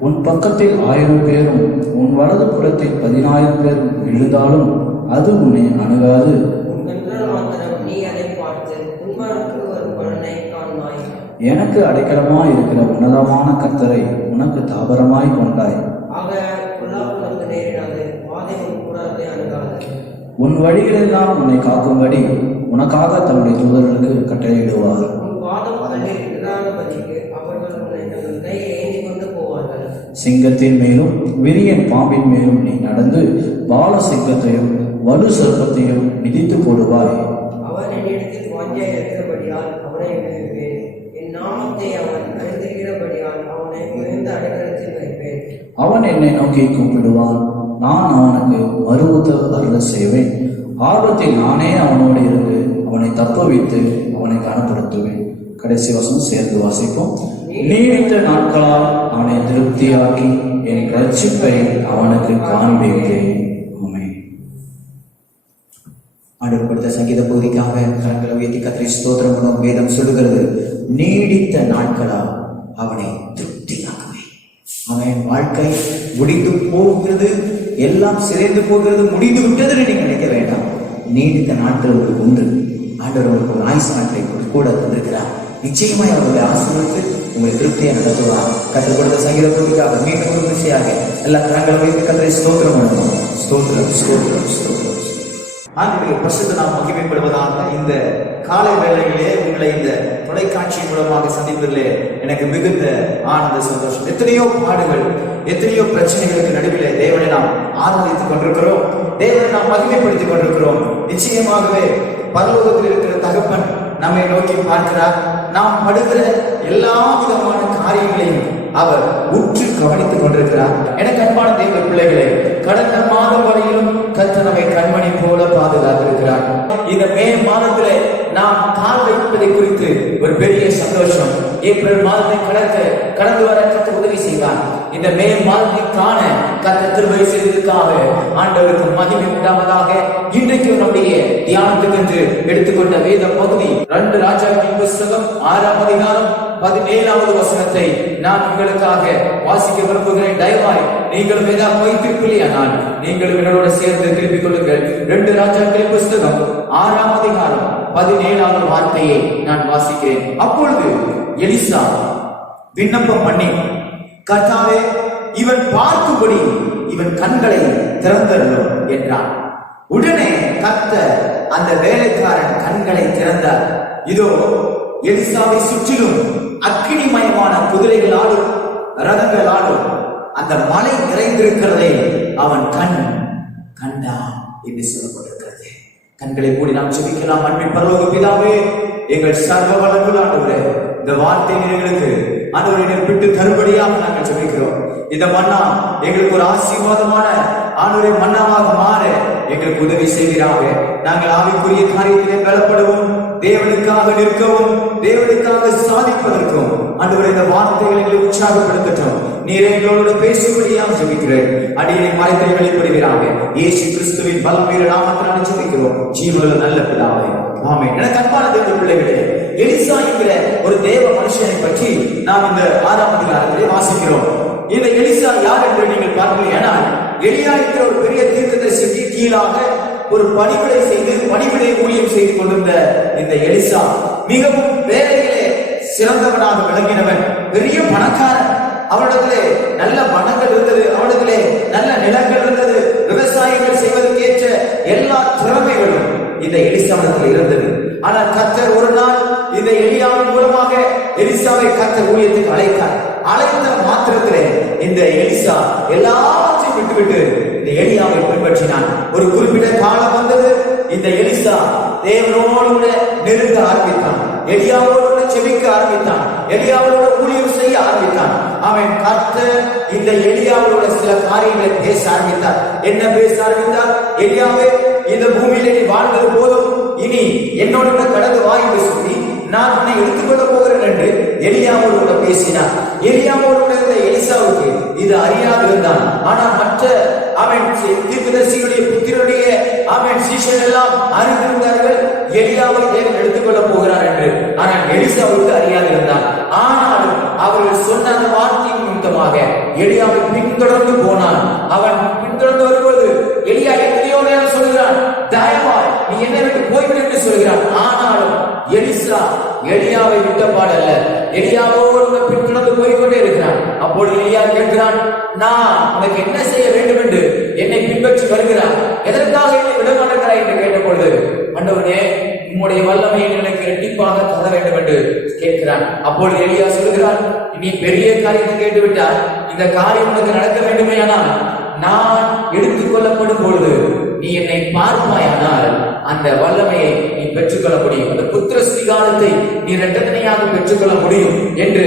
உன் பக்கத்தில் 1000 பேரும் உன் வலது புறத்தில் 10,000 பேரும் விழுந்தாலும் அது உன்னை அணுகாது. எனக்கு அடைக்கலமாய் இருக்கிற உன்னதமான கர்த்தரை உனக்கு தாபரமாய் கொண்டாய். உன் வழிகளெல்லாம் உன்னை காக்கும்படி உனக்காக தன்னுடைய தூதர்களுக்கு கட்டளையிடுவார். சிங்கத்தின் மேலும் விரியன் பாம்பின் மேலும் நீ நடந்து பால சிங்கத்தையும் வலு சர்ப்பத்தையும் மிதித்து போடுவாய். அவன் என்னை நோக்கி கூப்பிடுவான், நான் அவனுக்கு மறு உத்தரவு அருள செய்வேன். ஆபத்தில் நானே அவனோடு இருந்து அவனை தப்புவித்து அவனை கனப்படுத்துவேன். கடைசி வசனம் சேர்ந்து வாசிப்போம். நீடித்த நாட்களால் அவனை திருப்தியாக்கி என் ரட்சிப்பை அவனுக்கு காண்பித்தேன். ஆண்டவர் கொடுத்த சங்கீத பகுதிக்காக கரங்களை உயர்த்தி கர்த்தரை ஸ்தோத்திரம் பண்ணும். வேதம் சொல்லுகிறது, நீடித்த நாட்களால் அவனை திருப்தியாக்குவேன். அவன் வாழ்க்கை முடிந்து போகிறது, எல்லாம் சிதைந்து போகிறது, முடிந்து விட்டது நீங்க நினைக்க வேண்டாம். நீடித்த நாட்கள் உங்களுக்கு உண்டு. ஆண்டவர் உங்களுக்கு ஒரு ஆயுசு நாட்களை கூட தந்திருக்கிறார். நிச்சயமாய் அவருடைய ஆசீர்வதித்து உங்களை திருப்தியை நடத்துவார். கற்றுக் கொடுத்த சங்கீத பகுதிக்காக மீண்டும் ஒரு விஷயாக எல்லா கரங்களை வைத்து கர்த்தரை ஸ்தோத்திரம் பண்ணுவோம். ஸ்தோத்திரம் ஸ்தோத்திரம் ஸ்தோத்திரம். ஆண்டவருடைய பரிசுத்த நாமம் மகிமைப்படுவதாக. இந்த காலை வேளையிலே உங்களை இந்த தொலைக்காட்சி மூலமாக சந்திப்பதிலே எனக்கு மிகுந்த ஆனந்த சந்தோஷம். எத்தனையோ பாடுகள், எத்தனையோ பிரச்சனைகளுக்கு நடுவிலே தேவனை நாம் ஆராதித்துக் கொண்டிருக்கிறோம், தேவனை நாம் மகிமைப்படுத்திக் கொண்டிருக்கிறோம். நிச்சயமாகவே பரலோகத்தில் இருக்கிற தகப்பன் நம்மை நோக்கி பார்க்கிறார். நாம் படுகிற எல்லா விதமான காரியங்களையும் அவர் உற்று கவனித்துக் கொண்டிருக்கிறார். எனக்கு அன்பான தேவ பிள்ளைகளே, கடந்த மாதம் வரையிலும் கர்த்தர் நம்மை கண்மணி போல பாதுகாத்திருக்கிறார். இந்த மே மாதத்திலே நாம் கால் வைப்பதை குறித்து ஒரு பெரிய சந்தோஷம். ஏப்ரல் மாதத்தை கடந்து வர கர்த்தர் உதவி செய்தார். இந்த மே மாதத்தை காண கர்த்தர் திருவை செய்ததற்காக ஆண்டவருக்கு மகிமை உண்டாவதாக. இன்றைக்கு நம்முடைய தியானத்துக்கு என்று எடுத்துக்கொண்ட வேத பகுதி 2 ராஜாக்களின் புஸ்தகம் 6ஆம் அதிகாரம் 17வது வசனத்தை நான் உங்களுக்காக வாசிக்க விரும்புகிறேன். தயவாய் நீங்கள் வேதம் வைத்திருப்பில்லையானால் நீங்கள் என்னோட சேர்ந்து திருப்பிக் கொள்ளுங்கள். 2 ராஜாக்களின் புஸ்தகம் 6ஆம் அதிகாரம் 17வது வார்த்தையை நான் வாசிக்கிறேன். அப்பொழுது எலிசா விண்ணப்பம் பண்ணி, கர்த்தாவே, இவன் பார்க்கும்படி இவன் கண்களை திறந்தருளும் என்றான். உடனே கர்த்தர் அந்த வேலைக்காரன் கண்களை திறந்தார். இதோ எலிசாவை சுற்றிலும் அக்கினிமயமான குதிரைகளாலும் ரதங்களாலும் அந்த மலை நிறைந்திருக்கிறதை அவன் கண்டான் என்று சொல்லப்பட்டிருக்கிறது. கண்களை மூடி நாம் ஜெபிக்கலாம். அன்பின் பரலோக பிதாவே, எங்கள் சர்வ வல்லமையுள்ள ஆண்டவரே, இந்த வார்த்தை எங்களுக்கு ஆண்டவரை விட்டு தரும்படியாக நாங்கள் ஜெபிக்கிறோம். இந்த மன்னா எங்களுக்கு ஒரு ஆசீர்வாதமான ஆண்டவரை மன்னாவாக மாற எங்களுக்கு உதவி செய்கிறாக. நாங்கள் ஆவிக்குரிய காரியத்திலே பலப்படுவோம், தேவனுக்காக நிற்கவும், தேவனுக்காக சாதிப்பதற்கும் ஆண்டவரே இந்த வார்த்தைகளை எங்களை உற்சாகப்படுத்தட்டும். நீரே எங்களோடு பேசும்படியாக ஜெபிக்கிறேன். அடியை மறைத்தை வெளிப்படுகிறாங்க. இயேசு கிறிஸ்துவின் பலவீர நாமத்தினால் ஜெபிக்கிறோம் ஜீவனுள்ள நல்ல பிதாவே, ஆமென். எனக்கு அன்பான தேவ பிள்ளைகளே, எலிசா என்கிற ஒரு தேவ மனுஷனை பற்றி நாம் இந்த 6ஆம் அதிகாரத்திலே வாசிக்கிறோம். இந்த எலிசா யார் என்று நீங்கள் பார்க்கல. ஏன்னா எலியா என்கிற ஒரு பெரிய தீர்க்கதரிசிக்கு கீழாக ஒரு பணிவிடை செய்து பணிவிடை ஊழியம் செய்து கொண்டிருந்த இந்த எலிசா மிகவும் வேலையிலே சிறந்தவனாக விளங்கினவன், பெரிய பணக்காரன். அவரிடத்திலே நல்ல வனங்கள் இருந்தது, அவரிடத்திலே நல்ல நிலங்கள் இருந்தது, விவசாயங்கள் செய்வதற்கேற்ற எல்லா திறமைகளும் இந்த எலிசாவிடத்தில் இருந்தது. ஆனால் கர்த்தர் ஒரு நாள் இந்த எலியாவின் மூலமாக எலிசாவை கர்த்தர் ஊழியத்துக்கு அழைத்தார். அழைத்த மாத்திரத்திலே இந்த எலிசா எல்லாவற்றையும் விட்டுவிட்டு இந்த எலியாவை பின்பற்றினான். ஒரு குறிப்பிட்ட காலம் வந்தது. இந்த எலிசா தேவனோடு நெருங்க ஆரம்பித்தான், எலியாவோடு செபிக்க ஆரம்பித்தான், எலியாவோட ஊழியம் செய்ய ஆரம்பித்தான். அவன் கர்த்தர் இந்த எலியாவோட சில காரியங்களை பேச ஆரம்பித்தார். என்ன பேச ஆரம்பித்தார்? எலியாவே, இந்த பூமியிலே நீ வாழ்ந்தது போதும், இனி என்னோட கடந்து வா என்று சொல்லி நான் உன்னை எடுத்துக்கொள்ள போகிறேன் என்று எலியாவோடு பேசினார். எலியாவோடு இருந்த எலிசாவுக்கு இது அறியாது இருந்தான். ஆனால் மற்ற அவன் தீர்க்கதரிசிகளுடைய புத்திரனுடைய அவன் சீஷர்கள் எல்லாம் அறிந்திருந்தார்கள் எலியாவை தேவன் எடுத்துக்கொள்ள போகிறார் என்று. ஆனால் எலிசாவுக்கு அறியாது இருந்தான். ஆனாலும் அவர்கள் சொன்ன அந்த வார்த்தையின் நிமித்தமாக எலியாவை பின்தொடர்ந்து போனான். அவன் பின்தொடர்ந்து வரும்போது எலியா எத்தனையோ நேரம் சொல்கிறான், தயவாய் நீ என்னை விட்டு போய்விடு என்று சொல்கிறான். ஆனாலும் எலிசா எலியாவை விட்ட பாடல்ல, எலியாவோடு பின்தொடர்ந்து போய்கொண்டே இருக்கிறான். அப்பொழுது எலியா கேட்கிறான், நான் உனக்கு என்ன செய்ய வேண்டும் என்று என்னை பின்பற்றி வருகிறான், எதற்காக என்னை விட மாட்டேங்கிறாய் என்று கேட்டபொழுது, ஆண்டவனே, உம்முடைய வல்லமையை எனக்கு இரட்டிப்பாக தர வேண்டும் என்று கேட்கிறான். அப்பொழுது எலியா சொல்கிறான், நீ பெரிய காரியத்தை கேட்டுவிட்டால் இந்த காரியம் உனக்கு நடக்க வேண்டுமே, ஆனால் நான் எடுத்துக் கொள்ளப்படும் பொழுது நீ என்னை பார்ப்பாயானால் அந்த வல்லமையை நீ பெற்றுக்கொள்ள முடியும், அந்த புத்திர ஸ்ரீகாரத்தை நீ இரட்டத்தனையாக பெற்றுக்கொள்ள முடியும் என்று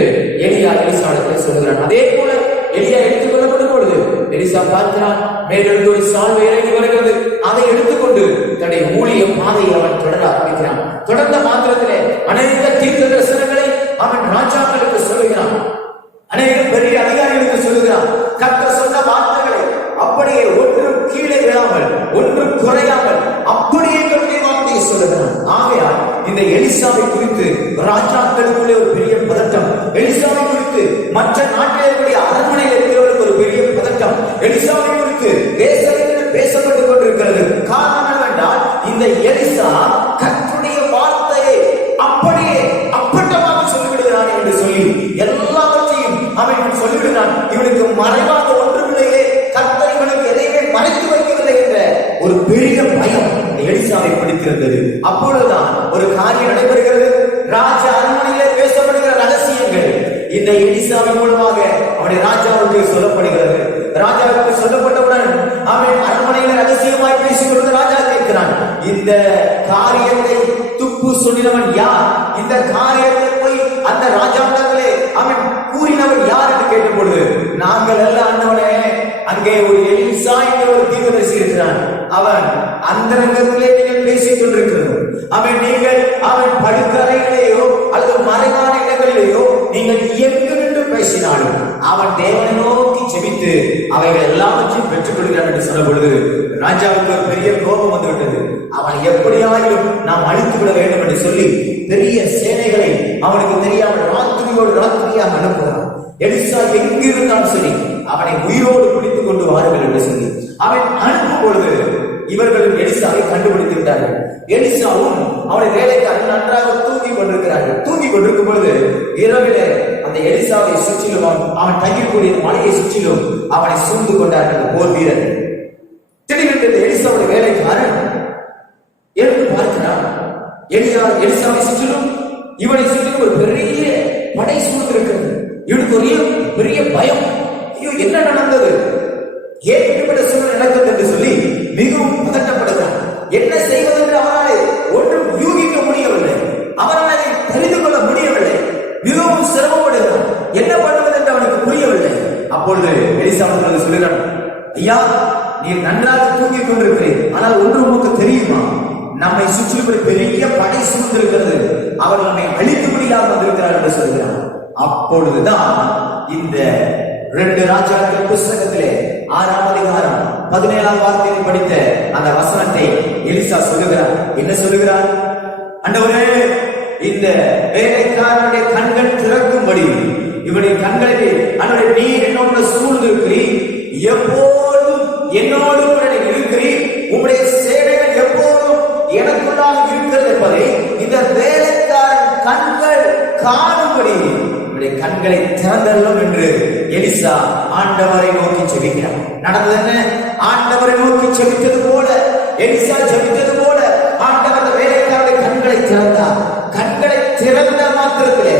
எலியா எலிசாவிடத்தில் சொல்கிறான். அதே போல எலியா எடுத்துக் கொள்ளப்படும் பொழுது எலிசா பார்க்கிறான், மேலிருந்து ஒரு சால்வை இறங்கி வருகிறது. அதை எடுத்துக்கொண்டு தன்னுடைய ஊழிய பாதையை அவன் தொடர ஆரம்பிக்கிறான். தொடர்ந்த சொல்லுகிறான். ஆகையால் இந்த எலிசாவை குறித்து ராஜாக்களுக்குள்ளே ஒரு பெரிய பதட்டம், எலிசாவை குறித்து மற்ற நாட்டிலே அரண்மனையில் இருக்கிறவர்களுக்கு ஒரு பெரிய பதட்டம், எலிசாவை குறித்து தேசத்தில் பேசப்பட்டுக் கொண்டிருக்கிறது. காரணம் என்னவென்றால் இந்த எலிசா கர்த்தருடைய வார்த்தையை அப்படியே அப்பட்டமாக சொல்லிவிடுகிறான் என்று சொல்லி எல்லாவற்றையும் அவன் சொல்லிவிடுகிறான். இவனுக்கு மறைவாக ஒன்றுமில்லையே, கர்த்தர் இவனுக்கு எதையுமே மறைத்து வைக்கவில்லை என்ற ஒரு பெரிய பயம் எலிசாவை பிடித்திருந்தது. அப்பொழுதுதான் ஒரு காரியம் நடைபெறுகிறது. ராஜ அரண்மனையிலே பேசப்படுகிற ரகசியங்கள் இந்த எலிசாவின் மூலமாக அவனுடைய ராஜாவுக்கு சொல்லப்படுகிறது. ராஜாவுக்கு சொல்லப்பட்டவுடன் அவன் அரண்மனையில ரகசியமாய் பேசிக்கொண்டு ராஜா கேட்கிறான், இந்த காரியத்தை துப்பு சொல்லினவன் யார்? இந்த காரியத்தை போய் அந்த ராஜாவிடத்திலே அவன் கூறினவன் யார் என்று கேட்ட பொழுது, நாங்கள் எல்லாம் ஆண்டவனே, அங்கே ஒரு எலிசா என்ற ஒரு தீர்க்கதரிசி இருக்கிறான், அவன் அந்தரங்கத்திலே நீங்கள் பேசிக் கொண்டிருக்கிறோம், அவன் படுக்கறையிலேயோ அல்லது மறைவான இடங்களிலேயோ நீங்கள் எங்கு நின்று பேசினாலும் அவன் தேவனை நோக்கி செபித்து அவைகள் எல்லாவற்றையும் பெற்றுக் கொள்கிறான் என்று சொல்ல பொழுது ராஜாவுக்கு ஒரு பெரிய கோபம் வந்துவிட்டது. அவன் எப்படியாயும் நாம் அழித்து விட வேண்டும் என்று சொல்லி பெரிய சேனைகளை அவனுக்கு தெரியாமல் ராத்திரியோடு ராத்திரியாக அனுப்புகிறான். எலிசா எங்கு இருந்தாலும் சரி அவனை உயிரோடு பிடித்துக் கொண்டு வாருங்கள் என்று சொல்லி அவன் அனுப்பும் பொழுது இவர்கள் எலிசாவை கண்டுபிடித்து விட்டார்கள். எலிசாவும் அவனை வேலைக்காரன் நன்றாக தூங்கி கொண்டிருக்கிறார்கள். தூங்கி கொண்டிருக்கும் பொழுது இரவிலே அந்த எலிசாவை சுற்றிலும் அவன் தங்கிக்கூடிய மலையை சுற்றிலும் அவனை சூழ்ந்து கொண்டார்கள் போர் வீரர். திடீரென்று எலிசாவுடைய வேலைக்காரன் எழுந்து பார்க்கிறான். எலிசாவை சுற்றிலும் இவனை சுற்றிலும் ஒரு பெரிய படை சூழ்ந்திருக்கிறது. இவனுக்கு ஒரு பெரிய பயம், ஐயோ என்ன நடந்தது, ஏன் இப்படிப்பட்ட சூழ்நிலை நடக்கிறது என்று சொல்லி மிகவும் பதட்டப்படுகிறான். என்ன செய்வது என்று அவனாலே ஒன்றும் யூகிக்க முடியவில்லை, அவனால் அதை தெரிந்து கொள்ள முடியவில்லை, மிகவும் சிரமப்படுகிறான். என்ன பண்ணுவது என்று அவனுக்கு புரியவில்லை. அப்பொழுது எலிசா சொல்லுகிறான், ஐயா நீர் நன்றாக தூங்கிக் கொண்டிருக்கிறேன், ஆனால் ஒன்று உமக்கு தெரியுமா, நம்மை சுற்றி பெரிய படை சூழ்ந்திருக்கிறது, அவர் நம்மை அழித்து முடியாமல் வந்திருக்கிறார் என்று சொல்கிறான். அப்பொழுதுதான் இந்த 2 ராஜாக்கள் புஸ்தகத்திலே 6ஆம் அதிகாரம் 17ஆம் வார்த்தையில் படித்த அந்த வசனத்தை எலிசா சொல்லுகிறார். என்ன சொல்லுகிறார்? ஆண்டவரே, இந்த வேலைக்காரனுடைய கண்கள் திறக்கும்படி இவனுடைய கண்களில் ஆண்டவரே நீர் என்னோடு சூழ்ந்திருக்கிறீர், எப்போதும் என்னோடு கூட இருக்கிறீர், உம்முடைய சேவைகள் எப்போதும் எனக்குள்ளாக இருக்கிறது என்பதை இந்த வேலைக்காரன் கண்கள் காணும்படி கண்களை திறந்தள்ளும் என்று எலிசா ஆண்டவரை நோக்கி செபிக்கிறார். நடந்தது என்ன? ஆண்டவரை நோக்கி செபித்தது போல, எலிசா செபித்தது போல ஆண்டவர் வேலைக்காரருடைய கண்களை திறந்தார். கண்களை திறந்த மாத்திரத்திலே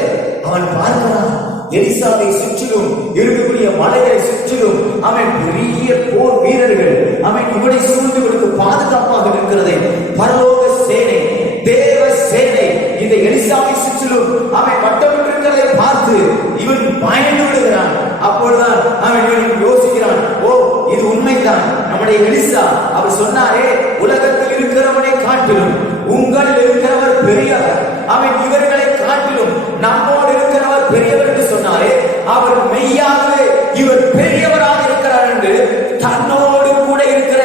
அவன் பார்க்கிறான், எலிசாவை சுற்றிலும் இருக்கக்கூடிய மலைகளை சுற்றிலும் அவன் பெரிய போர் வீரர்கள் அவன் இவனை சூழ்ந்து கொடுத்து பாதுகாப்பாக இருக்கிறதை பரலோக சேனை, தேவ சேனை இந்த எலிசாவை சுற்றிலும் அவன் வட்டமிட்டிருக்கிறதை பார்த்து இவன் பயந்து விடுகிறான். அப்பொழுதுதான் அவன் யோசிக்கிறான், ஓ இது உண்மைதான், நம்முடைய எலிசா அவர் சொன்னாரே, உலகத்தில் இருக்கிறவனை காட்டிலும் உங்களில் இருக்கிறவர் பெரியவர், அவன் இவர்களை காட்டிலும் நம்மோடு இருக்கிறவர் பெரியவர் என்று சொன்னாரே, அவர் மெய்யாகவே இவர் பெரியவராக இருக்கிறார் என்று தன்னோடு கூட இருக்கிற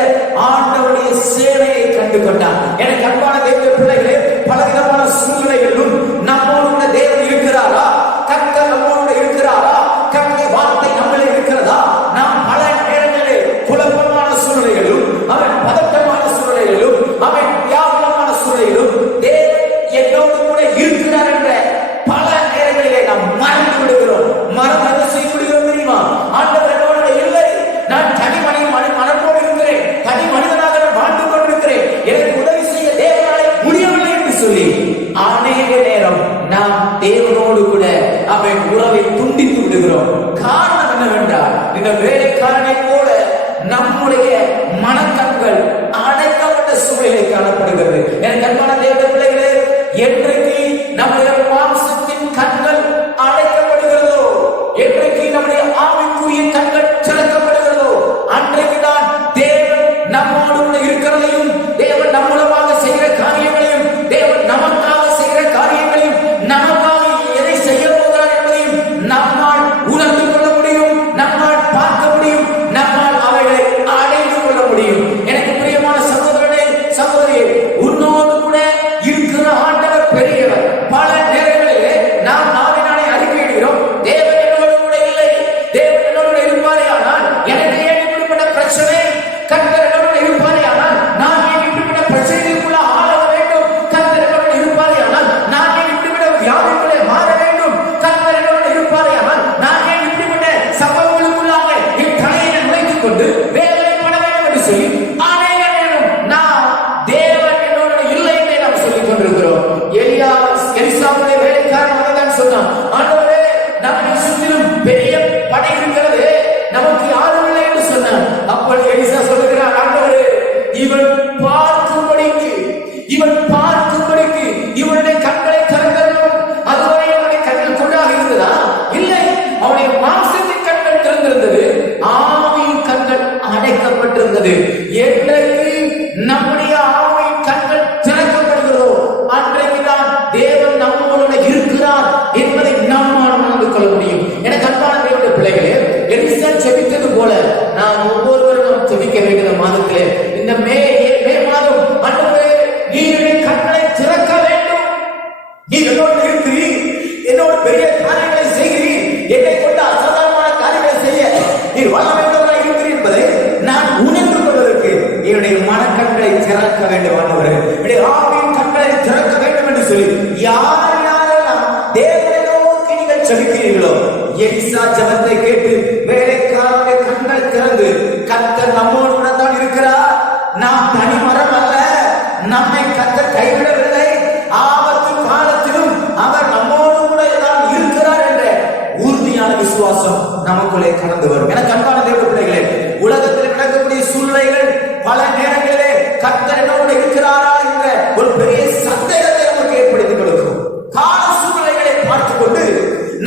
ஆண்டவருடைய சேனையை கண்டு கொண்டார். எனக்கு அன்பான தேவ பிள்ளைகளே, பலவிதமான சூழ்நிலைகளிலும் நம்மோடு தேவன் இருக்கிறாரா, கர்த்தர் நம்மோடு இருக்கிறாரா, கர்த்தருடைய வார்த்தை நம்மளே இருக்கிறதா? நாம் பல நேரங்களிலே குழப்பமான சூழ்நிலைகளிலும் அவன் பதட்டமான சூழ்நிலைகளிலும் அவன் வியாபகமான சூழ்நிலையிலும் தேவன் என்னோடு கூட இருக்கிறார் என்ற பல நேரங்களிலே நாம் மறந்து விடுகிறோம். மறந்து என்ன செய்ய முடியும் தெரியுமா? ஆண்டவர் என்னோடு இல்லை, நான் தனி மனப்போடு இருக்கிறேன், தனி மனிதனாக நான் வாழ்ந்து கொண்டிருக்கிறேன், எனக்கு உதவி செய்ய தேவனாலே முடியவில்லை என்று சொல்லி அநேக நேரம் நாம் தேவனோடு கூட அவன் உறவை துண்டித்து விடுகிறோம். காரணம் என்னவென்றால், இந்த வேலைக்காரனை போல நம்முடைய மனக்கண்கள் அடைக்கப்பட்ட சூழலை காணப்படுகிறது. எனக்கு அன்பான தேவ பிள்ளைகளே, என்றைக்கு நம்முடைய மாம்சத்தின் கண்கள் அடைக்கப்படுகிறதோ, என்றைக்கு நம்முடைய ஆவிக்குரிய கண்கள் திறக்கப்படுகிறதோ, அன்றைக்குதான் தேவன் நம்மோடு கூட இருக்கிறதையும், தேவன் நம் மூலமாக செய்கிற காரியங்களையும், தேவன் நமக்காக செய்கிற காரியங்களையும், நமக்காக எதை செய்ய போகிறார் என்பதையும் நம்மால் உணர்ந்து கொள்ள முடியும், நம்மால் பார்க்க முடியும், நம்மால் அவைகளை அடைந்து கொள்ள முடியும். எனக்கு பிரியமான சகோதரனே, சகோதரியே, உன்னோடு கூட நீ என்னோடு இருக்கிறீர், என்னோடு பெரிய காரியங்களை செய்கிறீர், என்னை கொண்டு அசாதாரணமான காரியங்களை செய்ய நீர் வல்லமையுள்ளவராய் இருக்கிறீர் என்பதை நான் உணர்ந்து கொள்வதற்கு என்னுடைய மனக்கண்களை திறக்க வேண்டும் ஆண்டவரே, என்னுடைய ஆவியின் கண்களை திறக்க வேண்டும் என்று சொல்லி யார் யாரெல்லாம் தேவனை நோக்கி நீங்கள் ஜெபிக்கிறீர்களோ, எலிசா ஜெபத்தை கேட்டு வேலைக்காரருடைய கண்கள் திறந்து கர்த்தர் நம்மோடு கூட தான் இருக்கிறார், நாம் தனி மரம் அல்ல, நம்மை கர்த்தர் கைவிடவில்லை, ஆபத்து காலத்திலும் அவர் நம்மோடு கூட தான் இருக்கிறார் என்ற உறுதியான விசுவாசம் நமக்குள்ளே கடந்து வரும். எனக்கு அன்பான தேவ பிள்ளைகளே, உலகத்தில் நடக்கக்கூடிய சூழ்நிலைகள் பல நேரங்களிலே கர்த்தர் என்னோடு இருக்கிறாரா என்ற ஒரு பெரிய சந்தேகத்தை நமக்கு ஏற்படுத்திக் கொடுக்கும். கால சூழ்நிலைகளை பார்த்துக் கொண்டு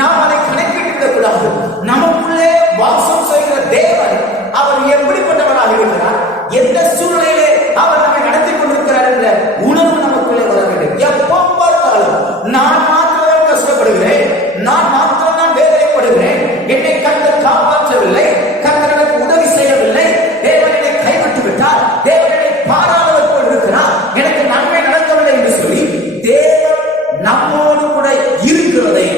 நாம் அதை கணக்கிட்டு விடக்கூடாது. நமக்குள்ளே வாசம் செய்கிற தேவன் அவர் எப்படிப்பட்டவராக இருக்கிறார், எந்த சூழ்நிலையிலே அவர் நம்மை நடத்தி கொண்டிருக்கிறார் என்ற உணர்வு நமக்குள்ளே வர வேண்டும். எப்போ பார்த்தாலும் நான் மாத்திரம் கஷ்டப்படுகிறேன், நான் மாத்திரம் தான் வேதனைப்படுகிறேன், என்னை கர்த்தர் காப்பாற்றவில்லை, கர்த்தர் எனக்கு உதவி செய்யவில்லை, தேவன் என்னை கைவிட்டு விட்டார், தேவன் என்னை பாராதவர் போல் இருக்கிறார், எனக்கு நன்மை நடக்கவில்லை என்று சொல்லி தேவன் நம்மோடு கூட இருக்கிறதை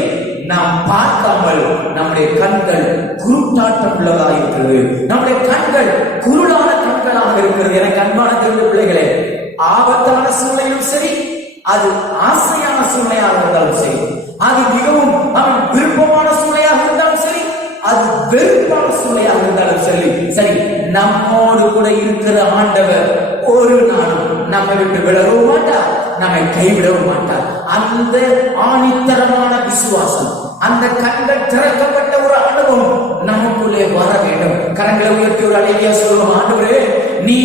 நாம் பார்க்காமல் நம்முடைய கண்கள் குருட்டாட்டம் உள்ளதாக இருக்கிறது, நம்முடைய கண்கள் குருளான கண்களாக இருக்கிறது. எனக்கு அன்பான தேவ பிள்ளைகளே, ஆபத்தான சூழ்நிலையும் சரி, அது ஆசையான சூழ்நிலையாக இருந்தாலும் சரி, அது மிகவும் அவன் விருப்பமான சூழ்நிலையாக இருந்தாலும் சரி, அது வெறுப்பான சூழ்நிலையாக இருந்தாலும் சரி, நம்மோடு கூட இருக்கிற ஆண்டவர் ஒரு நாளும் நம்மை விட்டு விடவும் மாட்டார், நம்மை கைவிடவும் மாட்டார். அந்த ஆணித்தரமான விசுவாசம், அந்த கண்கள் திறக்கப்பட்ட ஒரு அனுபவம் நமக்குள்ளே வர வேண்டும். கரங்களை உயர்த்தி ஒரு அழகியா சொல்லுவோம், ஆண்டவரே நீ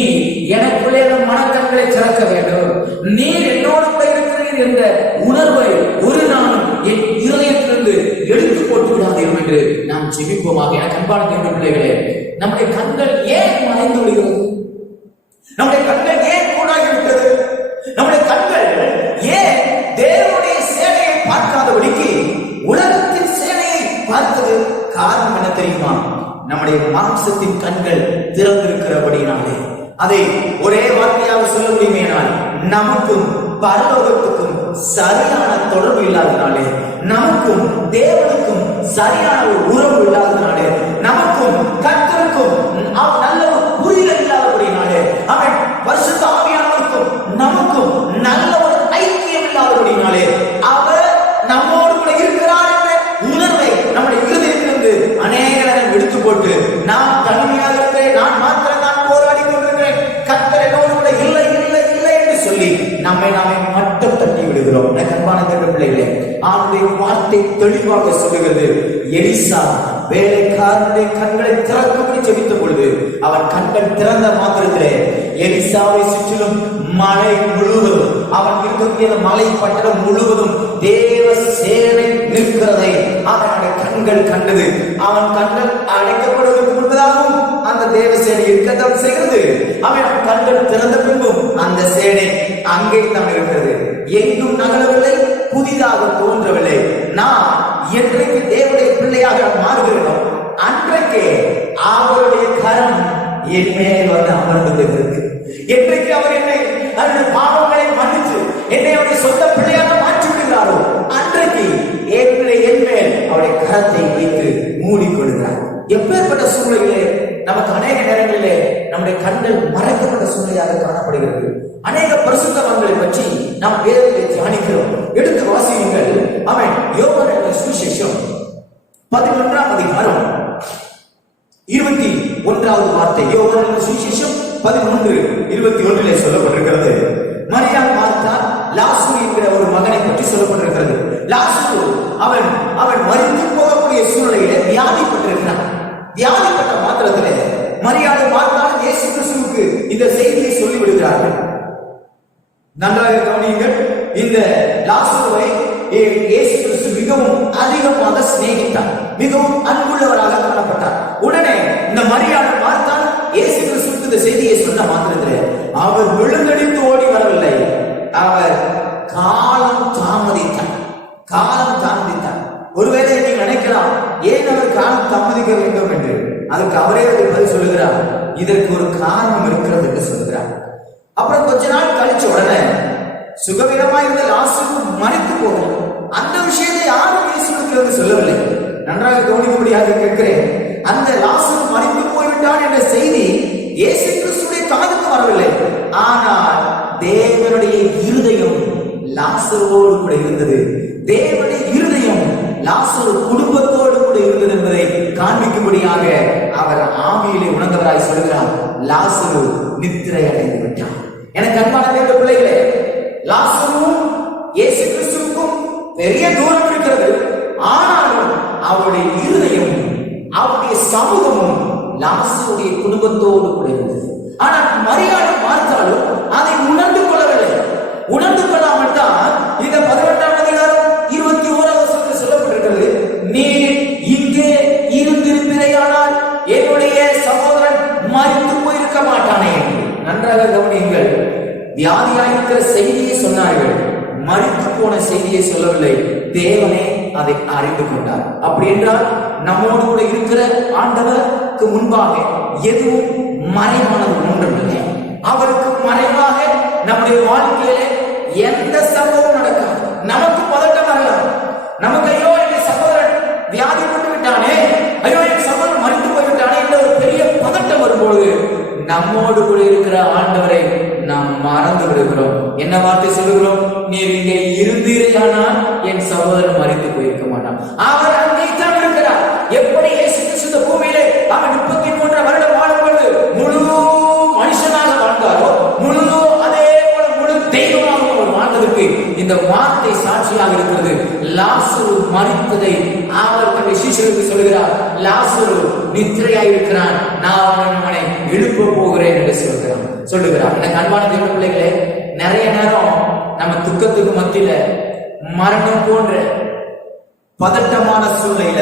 எனக்குள்ளே மனக்கண்களை திறக்க வேண்டும், நீர் என்னோடு கூட இருக்கிறீர் என்ற உணர்வை ஒரு நாளும் என் இருதயத்திலிருந்து எடுத்து போட்டு விடாதீர்கள் என்று நாம் ஜெபிப்போமாக. எனக்கு அன்பான தேவ பிள்ளைகளே, நம்முடைய கண்கள் ஏன் மறைந்து விடுகிறது? நம்முடைய கண்கள் ஏன் கூடாகிவிட்டது? நம்முடைய கண்கள் ஏன் தேவனுடைய சேனையை பார்க்காதபடிக்கு உலகத்தின் சேனையை பார்த்தது? காரணம் என்ன தெரியுமா? நம்முடைய மாம்சத்தின் கண்கள் திறந்திருக்கிறபடினாலே. அதை ஒரே வார்த்தையாக சொல்ல முடியுமேனால், நமக்கும் பரலோகத்துக்கும் சரியான தொடர்பு இல்லாதனாலே, நமக்கும் தேவனுக்கும் சரியான ஒரு உறவு இல்லாதனாலே, நமக்கும் கர்த்தருக்கும் நல்ல ஒரு புரிதல் இல்லாதபடினாலே, அவன் பரிசுத்த ஆவியானவருக்கும் நமக்கும் நல்ல ஒரு ஐக்கியம் இல்லாதபடினாலே, அவர் நம்மோடு கூட இருக்கிறார் என்ற உணர்வை நம்முடைய இருதயத்திலிருந்து அநேக நேரம் எடுத்து போட்டு நான் தனிமையாக இருக்கிறேன், நான் மாத்திரம் நான் போராடி கொண்டிருக்கிறேன், கர்த்தர் என்னோடு கூட இல்லை இல்லை இல்லை என்று சொல்லி நம்மை மட்டும் தட்டி விடுகிறோம். அன்பான தேவ பிள்ளைகளே, ஆண்டுடைய வார்த்தை தெளிவாக சொல்லுகிறது. எலிசா வேலைக்காரனுடைய கண்களை திறக்கும்படி ஜெபித்த பொழுது அவன் கண்கள் திறந்த மாத்திரத்திலே எலிசாவை சுற்றிலும் மலை முழுவதும், அவன் இருக்கக்கூடிய மலை பட்டணம் முழுவதும் தேவ சேனை நிற்கிறதை அவனுடைய கண்கள் கண்டது. அவன் கண்கள் அடைக்கப்படுவதற்கு முன்பதாகவும் அந்த தேவ சேனை இருக்கத்தான் செய்கிறது. அவன் கண்கள் திறந்த பின்பும் அந்த சேனை அங்கே தான் இருக்கிறது, எங்கும் நகரவில்லை, புதிதாக தோன்றவில்லை. நான் என்றைக்கு தேவனுடைய பிள்ளையாக மாறுகிறோம், அன்றைக்கே அவருடைய கரம் என் மேல் வந்து அமர்ந்து விடுகிறது. என்றைக்கு அவர் என்னை அவருடைய பாவங்களை மன்னித்து என்னை அவருடைய சொந்த பிள்ளையாக மாற்றி விடுகிறாரோ, அன்றைக்கு என் மேல் அவருடைய கரத்தை வைத்து மூடிக்கொள்கிறார். எப்பேற்பட்ட சூழ்நிலையிலே நமக்கு அநேக நேரங்களிலே நம்முடைய கண்கள் மறைக்கப்பட்ட சூழ்நிலையாக காணப்படுகிறது. அநேக பரிசுத்தவான்களை பற்றி நாம் வேதத்தை தியானிக்கிறோம். எடுத்து வாசியுங்கள். அவன் யோவான் சுவிசேஷம் 11ஆம் அதிகாரம் 21வது வார்த்தை. யோவான் சுவிசேஷம் 11:21 சொல்லப்பட்டிருக்கிறது. மரியாள் மார்த்தாள் லாசரு என்கிற ஒரு மகனை பற்றி சொல்லப்பட்டிருக்கிறது. லாசரு அவன் மரித்து போகக்கூடிய சூழ்நிலையிலே வியாதிப்பட்டிருக்கிறான். வியாதிப்பட்ட மாத்திரத்திலே மரியாள் மார்த்தாள் இயேசு கிறிஸ்துவுக்கு இந்த செய்தியை சொல்லி விடுகிறார்கள். நன்றாக கவனியுங்கள். இந்த லாசருவை இயேசு கிறிஸ்து மிகவும் அதிகமாக சிநேகித்தார், மிகவும் அன்புள்ளவராக காணப்பட்டார். உடனே இந்த மரியாள் மார்த்தாள் இயேசு கிறிஸ்துவுக்கு இந்த செய்தியை சொன்ன மாத்திரத்திலே அவர் விழுந்தடித்து ஓடி வரவில்லை, அவர் காலம் தாமதித்தார். ஒருவேளை நீங்க நினைக்கலாம், ஏன் அவர் காலம் தாமதிக்க வேண்டும் என்று. அதுக்கு அவரே பதில் சொல்லுகிறார், இதற்கு ஒரு காரணம் இருக்கிறது என்று சொல்கிறார். அப்புறம் கொஞ்ச நாள் கழிச்ச உடனே சுகவீனமாய் இருந்த லாசரு மரித்து போனார். அந்த விஷயத்தை யாரும் இயேசுவுக்கு சொல்லவில்லை. நன்றாக கவனிக்கும்படியாக கேட்கிறேன். அந்த லாசரு மரித்து போய்விட்டான் என்ற செய்தி இயேசு கிறிஸ்துவின் காதுக்கு வரவில்லை. ஆனால் தேவனுடைய இருதயம் லாசரோடு கூட இருந்தது. தேவனுடைய இருதயம் லாசரு குடும்பத்தோடு கூட இருந்தது என்பதை காண்பிக்கும்படியாக அவர் ஆவியிலே உணர்ந்தவராய் சொல்கிறார், லாசரு நித்திரை அடைந்து விட்டார். எனக்கு அன்பான தேவ பிள்ளைகளே, லாசருவும் இயேசு கிறிஸ்துவுக்கும் பெரிய தூரம் இருக்கிறது. ஆனாலும் அவருடைய இருதயம், அவருடைய சமூகமும் லாசருடைய குடும்பத்தோடு கூட இருந்தது. ஆனால் மரியாதை பார்த்தாலும் அதை உணர்ந்து கொள்ளவில்லை. உணர்ந்து கொள்ளாமல் தான் இந்த 18ஆம் அதிகாரம் 21ஆம் வசனத்தில் சொல்லப்பட்டிருக்கிறது, நீ இங்கே இருந்திருப்பீரையானால் என்னுடைய சகோதரன் மரித்து போயிருக்க மாட்டானே. நன்றாக கவனியுங்கள். வியாதியாயிருக்கிற செய்தியை சொன்னார்கள், மரித்து போன செய்தியை சொல்லவில்லை. தேவனே அதை அறிந்து கொண்டார். அப்படி என்றால் நம்மோடு கூட இருக்கிற ஆண்டவருக்கு முன்பாக எதுவும் மறைவானது ஒன்றுமில்லை. அவருக்கு மறைவாக நம்முடைய வாழ்க்கையிலே எந்த சம்பவம் நடக்காது. நமக்கு பதட்டம் வரலாம். நமக்கு ஐயோ என் சகோதரன் வியாதிப்பட்டு விட்டானே, ஐயோ என் சகோதரன் மரித்து போய்விட்டானே என்ற ஒரு பெரிய பதட்டம் வரும்போது நம்மோடு கூட இருக்கிற ஆண்டவரை நாம் மறந்து விடுகிறோம். என்ன வார்த்தை சொல்லுகிறோம்? நீர் இங்கே இருந்தீரையானால் என் சகோதரன் மரித்து போயிருக்க மாட்டான். அவர் அங்கே தான் இருக்கிறார். எப்படி இயேசு கிறிஸ்து பூமியிலே அவர் 33 வருடம் வாழும் பொழுது முழு மனுஷனாக வாழ்ந்தாரோ, முழு அதே போல முழு தெய்வமாக அவர் வாழ்ந்ததற்கு இந்த வார்த்தை சாட்சியாக இருக்கிறது. லாசரு மரித்ததை அவர் தன்னுடைய சீஷர்களுக்கு சொல்கிறார், லாசரு நித்திரையாய் இருக்கிறான், நான் அவனை எழுப்ப போகிறேன் என்று சொல்லுகிறார். எனக்கு அன்பான தேவ பிள்ளைகளே, நிறைய நேரம் நம்ம துக்கத்துக்கு மத்தியில மரணம் போன்ற பதட்டமான சூழ்நிலையில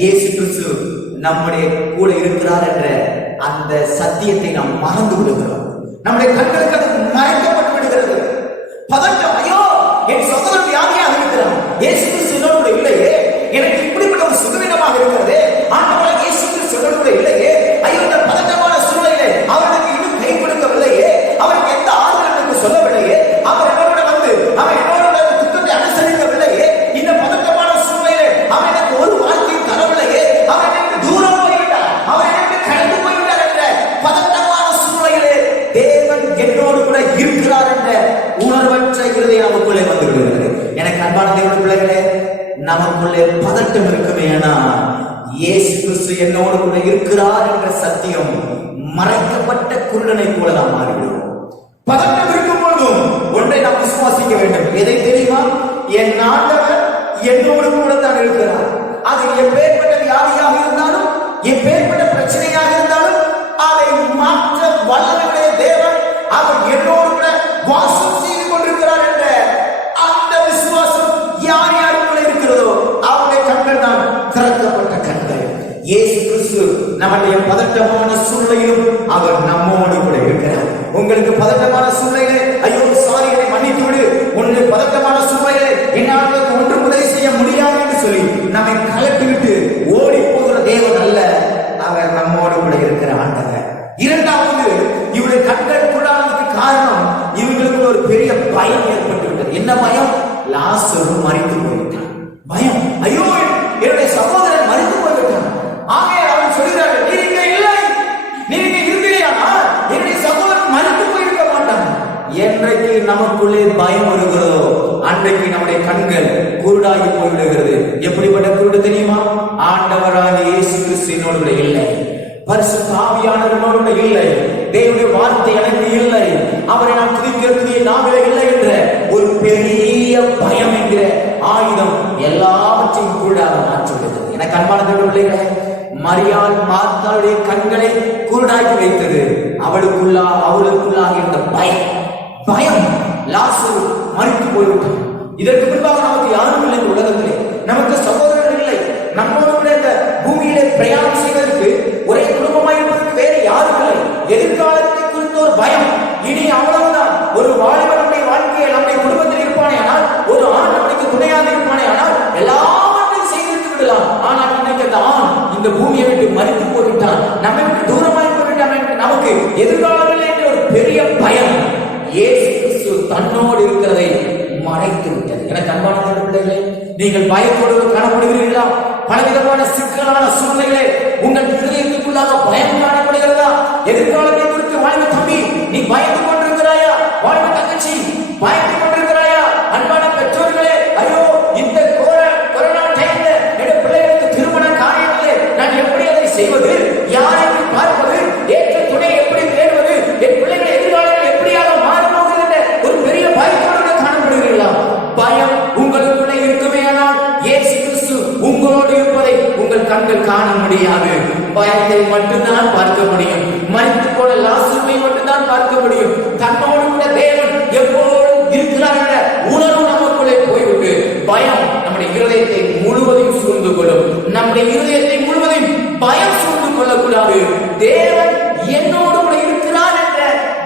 இயேசு கிறிஸ்து நம்முடைய கூட இருக்கிறார் என்ற அந்த சத்தியத்தை நாம் மறந்து விடுகிறோம். நம்முடைய கண்களுக்கு அது மறைக்கப்பட்டு விடுகிறது. பதட்டம், ஐயோ என் சகோதரன் வியாதியாக இருக்கிறான், இயேசு கிறிஸ்து என்னோடு இல்லையே, எனக்கு இப்படிப்பட்ட ஒரு சுகவீனமாக இருக்கிறது, ஆண்டவராகிய இயேசு கிறிஸ்து என்னோடு இல்லையே, ஐயோ இந்த பதட்டமான சூழ்நிலையிலே அவருக்கு இன்னும் கை கொடுக்கவில்லையே, அவருக்கு எந்த ஆறுதல் எனக்கு சொல்லவில்லையே, அவர் என்னோட வந்து அவர் என்னோட துக்கத்தை அனுசரிக்கவில்லையே, இந்த பதட்டமான சூழ்நிலையிலே அவர் எனக்கு ஒரு வாழ்க்கையை தரவில்லையே, அவர் எனக்கு தூரம் போய்விட்டார், அவர் எனக்கு கடந்து போய்விட்டார் என்ற பதட்டமான சூழ்நிலையிலே தேவன் என்னோடு கூட இருக்கிறார் என்ற உணர்வற்ற இருதயம் நமக்குள்ளே வந்து விடுகிறது. எனக்கு அன்பான தேவ பிள்ளைகளே, நமக்குள்ளே பதட்டம் இருக்குமே, ஆனால் இயேசு கிறிஸ்து என்னோடு கூட இருக்கிறார் என்ற சத்தியம் மறைக்கப்பட்ட குருடனை போல நாம் மாறிவிடுவோம். பதட்டம் இருக்கும் பொழுதும் ஒன்றை நாம் விசுவாசிக்க வேண்டும். எதை தெரியுமா? என் ஆண்டவர் என்னோடு கூட தான் இருக்கிறார். அது எப்பேற்பட்ட வியாதியாக இருந்தாலும், எப்பேற்பட்ட பிரச்சனையாக இருந்தாலும், அதை மாற்ற வல்லமையுடைய தேவன் அவர் என்னோடு கூட வாசம் செய்து கொண்டிருக்கிறார் என்ற அந்த விசுவாசம் யார் யாருக்குள்ள இருக்கிறதோ அவருடைய கண்கள் தான் திறக்கப்பட்ட கண்கள். இயேசு கிறிஸ்து நம்முடைய பதட்டமான சூழ்நிலையிலும் அவர் நம்மோடு கூட இருக்கிறார். உங்களுக்கு பதட்டமான சூழ்நிலை, ஐயோ சாரி என்னை மன்னித்து விடு, உன்னுடைய பதட்டமான சூழ்நிலை என்னால் ஒன்று உதவி செய்ய முடியாது என்று சொல்லி நம்மை கலட்டிவிட்டு ஓடி போகிற தேவன் அல்ல, அவர் நம்மோடு கூட இருக்கிற ஆண்டவர். இரண்டாவது, இவருடைய கண்கள் கூடாததுக்கு காரணம் இவங்களுக்கு ஒரு பெரிய பயம் ஏற்பட்டு விட்டது. என்ன பயம்? லாசரு மரித்து போய்விட்டான். பயம், ஐயோ என்னுடைய சகோதரன் மரித்து போய்விட்டான். ஆகவே அவன் சொல்கிறார்கள், நீ இங்கே இல்லை, நீ இங்கே இருக்கிறீயானால் என்னுடைய சகோதரன் மரித்து போயிருக்க மாட்டான். என்றைக்கு நமக்குள்ளே பயம் வருகிறதோ அன்றைக்கு நம்முடைய கண்கள் குருடாகி போய்விடுகிறது. எப்படிப்பட்ட குருடு தெரியுமா? ஆண்டவராகிய இயேசு கிறிஸ்து என்னோடு கூட இல்லை, பரிசுத்த ஆவியானவரோடு இல்லை, தேவனுடைய வார்த்தை எனக்கு இல்லை, அவரை நான் துதிக்கிறதுக்கு நாங்களே இல்லை என்ற ஒரு பெரிய பயம் என்கிற ஆயுதம் எல்லாவற்றையும் குருடாக மாற்றுகிறது. எனக்கு அன்பான பிள்ளைகளே, மரியாள் மார்த்தாளுடைய கண்களை குருடாக்கி வைத்தது அவளுக்குள்ளாக இருந்த பயம். லாசரு மரித்து போய்விட்டான். இதற்கு முன்பாக நமக்கு யாரும் இல்லை இந்த உலகத்திலே, நமக்கு சகோதரர்கள் இல்லை, நம்மோடு கூட இந்த பூமியிலே பிரயாணம் செய்வதற்கு ஒரே குடும்பமாக இருப்பதற்கு வேறு யாரும் இல்லை. எதிர்காலத்தை குறித்த ஒரு பயம். இனி அவ்வளவுதான். ஒரு வாலிபனுடைய வாழ்க்கையை நம்முடைய குடும்பத்தில் இருப்பானே ஆனால், ஒரு ஆண் நம்மளுக்கு துணையாக இருப்பானே ஆனால், எல்லாவற்றையும் செய்திருத்து விடலாம். ஆனால் இன்னைக்கு அந்த ஆண் இந்த பூமியை விட்டு மரித்து போய்விட்டான், நம்மை விட்டு தூரமாய் போய்விட்டான் என்று நமக்கு எதிர்காலம் இல்லை என்ற ஒரு பெரிய பயம். இயேசு கிறிஸ்து தன்னோடு இருக்கிறதை நீங்கள் பயத்தோடு காணப்படுகிறீர்களா? பலவிதமான சிக்கலான சூழ்நிலைகளே உங்கள் இருதயத்துக்குள்ளாக பயம் காணப்படுகிறதா? எதிர்காலத்தை குறித்து வாழ்வு தம்பி நீ பயந்து கொண்டிருக்கிறாயா? வாழ்வு தங்கச்சி பயந்து கொண்டிருக்கிறாயா? அன்பான பெற்றோர்களே, ஐயோ இந்த கொரோனா டைம்ல என் பிள்ளைகளுக்கு திருமண காரியங்களே நான் எப்படி அதை செய்வது, யாரை பார்ப்பது, ஏற்ற துணை எப்படி தேடுவது, என் பிள்ளைகள் எதிர்காலத்தில் எப்படியாக மாறப்போகிறது என்ற ஒரு பெரிய பயத்தோடு காணப்படுகிறீர்களா? பயம் உங்களுக்குள்ளே இருக்குமேயானால் இயேசு கிறிஸ்து உங்களோடு இருப்பதை உங்கள் கண்கள் காண முடியாது. பயத்தை மட்டும்தான் பார்க்க முடியும். மரித்து போன லாசருவை மட்டும்தான் பார்க்க முடியும். தன்னோடு கூட தேவன் எப்போதும் இருக்கிறார் என்ற உணர்வு நமக்குள்ளே போய்விட்டு பயம் நம்முடைய இருதயத்தை முழுவதையும் சூழ்ந்து கொள்ளும். நம்முடைய இருதயத்தை முழுவதையும் பயம் சூழ்ந்து கொள்ளக்கூடாது. தேவன் என்னோடு கூட இருக்கிறார் என்ற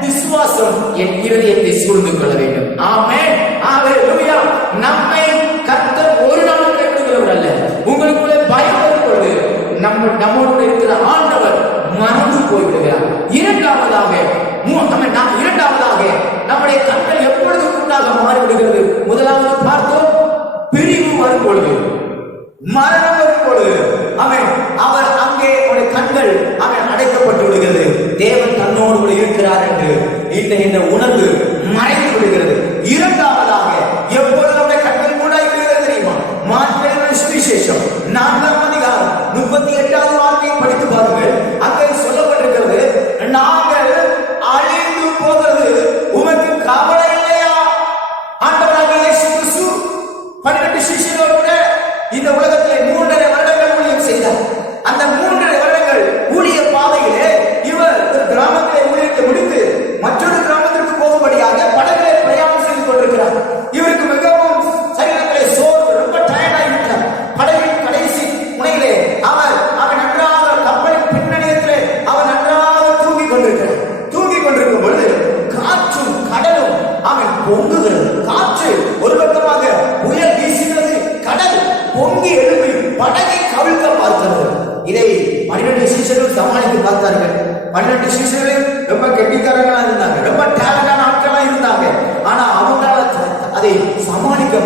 விசுவாசம் என் இருதயத்தை சூழ்ந்து கொள்ள வேண்டும். ஆமென், ஹல்லேலூயா. நம்மை கர்த்தர் ஒரு நாளும் கைவிடுகிறவர் அல்ல. உங்களுக்குள்ளே பயம் வரும்பொழுது நம்மோடு இருக்கிற ஆண்டவர் மறந்து போய்விடுகிறார். இரண்டாவதாக நம்முடைய கண்கள் எப்பொழுது உண்டாக மாறிவிடுகிறது? முதலாவது பார்த்தோம், பிரிவு வரும்பொழுது, மரணம் வரும்பொழுது அவர் அங்கே அவருடைய கண்கள் அடைக்கப்பட்டு விடுகிறது. தேவன் தன்னோடு கூட இருக்கிறார் என்று இந்த உணர்வு மறைந்து விடுகிறது. இரண்டாவதாக எப்பொழுது நம்முடைய கண்கள் கூட இருக்கிறது தெரியுமா? மார்க்கு சுவிசேஷம் 4ஆம் அதிகாரம் 38வது வார்த்தையை படித்து பாருங்கள். அங்கே சொல்லப்பட்டிருக்கிறது, நாங்கள் அழிந்து போகிறது உமக்கு கவலை இல்லையா? ஆண்டவராகிய இயேசு கிறிஸ்து 12 சீஷர்களோடு இந்த உலகத்திலே 3.5 வருடங்கள் ஊழியம் செய்தார். அந்த 3.5 வருடங்கள் ஊழிய பாதையிலே இவர் ஒரு கிராமத்திலே ஊழியத்தை முடித்து மற்றொரு கிராமத்திற்கு போகும்படியாக படகிலே பிரயாணம் செய்து கொண்டிருக்கிறார். இவருக்கு மிகவும் சரீரத்திலே சோர்வு, ரொம்ப டயர்டாகி விட்டார். படகின் கடைசி முனையிலே அவர் நன்றாக கப்பலின் பின்னணியத்திலே அவர் நன்றாக தூங்கிக் கொண்டிருக்கும் பொழுது காற்றும் கடலும் பொங்குகிறது. காற்று ஒரு பக்கமாக புயல் வீசுகிறது, கடல் பொங்கி எழுப்பி படகை கவிழ்க்க பார்க்கிறது. இதை 12 சீஷர்கள் சமாளித்து பார்த்தார்கள். 12 சீஷர்கள் ரொம்ப கெட்டிக்காரங்களா இருந்தாங்க, ரொம்ப டேலண்டான ஆட்களா இருந்தாங்க. ஆனா அவங்களால அதை சமாளிக்க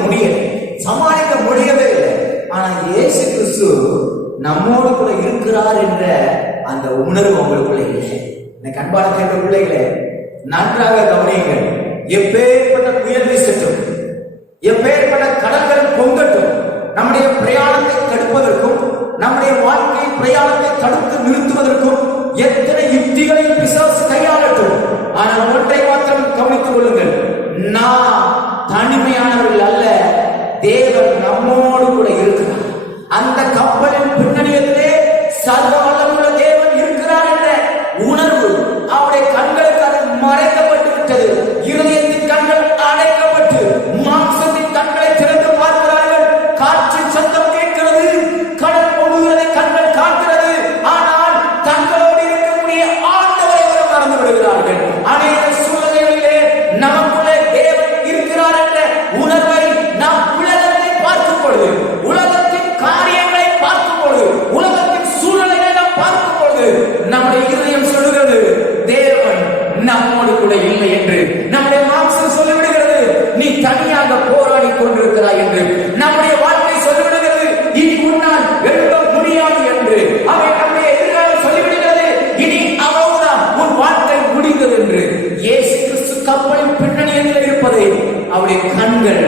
முடியவே இல்லை. ஆனா இயேசு கிறிஸ்து நம்மோடு கூட இருக்கிறார் என்ற அந்த உணர்வு அவங்களுக்குள்ள இல்லை. இந்த அன்பான கேட்ட பிள்ளைகளே, நன்றாக கவனியுங்கள். எப்பேற்பட்ட புயல் வீசட்டும், எப்பேற்பட்ட கடல்கள் பொங்கட்டும், நம்முடைய பிரயாணத்தை தடுப்பதற்கும் நம்முடைய வாழ்க்கை பிரயாணத்தை தடுத்து நிறுத்துவதற்கும் எத்தனை யுக்திகளை பிசாசு கையாளட்டும். ஆனால் ஒன்றை மாத்திரம் கவனித்துக் கொள்ளுங்கள், நாம் தனிமையானவர்கள் அல்ல. தேவன் நம்மோடு கூட இருக்கிறார். அந்த கப்பலின் பின்னணியிலே சர்வ வல்லமையுள்ள தேவன் இருக்கிறார் என்ற உணர்வு அவருடைய கண்களுக்கு அது மறைக்கப்பட்டு விட்டது. இருதயத்தின் கண்கள் அடைக்கப்பட்டு மாம்சத்தின் கண்களை திறந்து பார்க்கிறார்கள். காற்றின் சத்தம் கேட்கிறது, கடல் பொங்குகிறதை கண்கள் காக்கிறது. ஆனால் தங்களோடு இருக்கக்கூடிய ஆண்டவரை அவர் மறந்து விடுகிறார்கள். அநேக சூழ்நிலைகளிலே நமக்குள்ளே தேவன் இருக்கிறார் என்ற உணர்வை நாம் உலகத்தை பார்க்கும் பொழுது, உலகத்தின் காரியங்களை பார்க்கும் பொழுது, உலகத்தின் சூழ்நிலைகளை நாம் பார்க்கும் பொழுது நம்முடைய இருதயம் சொல்லுகிறது, தேவன் நம்மோடு கூட இல்லை என்று. நம்முடைய மாம்சம் சொல்லிவிடுகிறது, நீ தனியாக போராடி கொண்டிருக்கிறாய் என்று. நம்முடைய வாழ்க்கை சொல்லிவிடுகிறது, இனி உன்னால் எழுத முடியாது என்று. அவை நம்முடைய எதிர்காலம் சொல்லிவிடுகிறது, இனி அவ்வளவுதான் உன் வாழ்க்கை முடிந்தது என்று. இயேசு கிறிஸ்து கப்பலின் பின்னணியில் இருப்பதை அவருடைய கண்கள்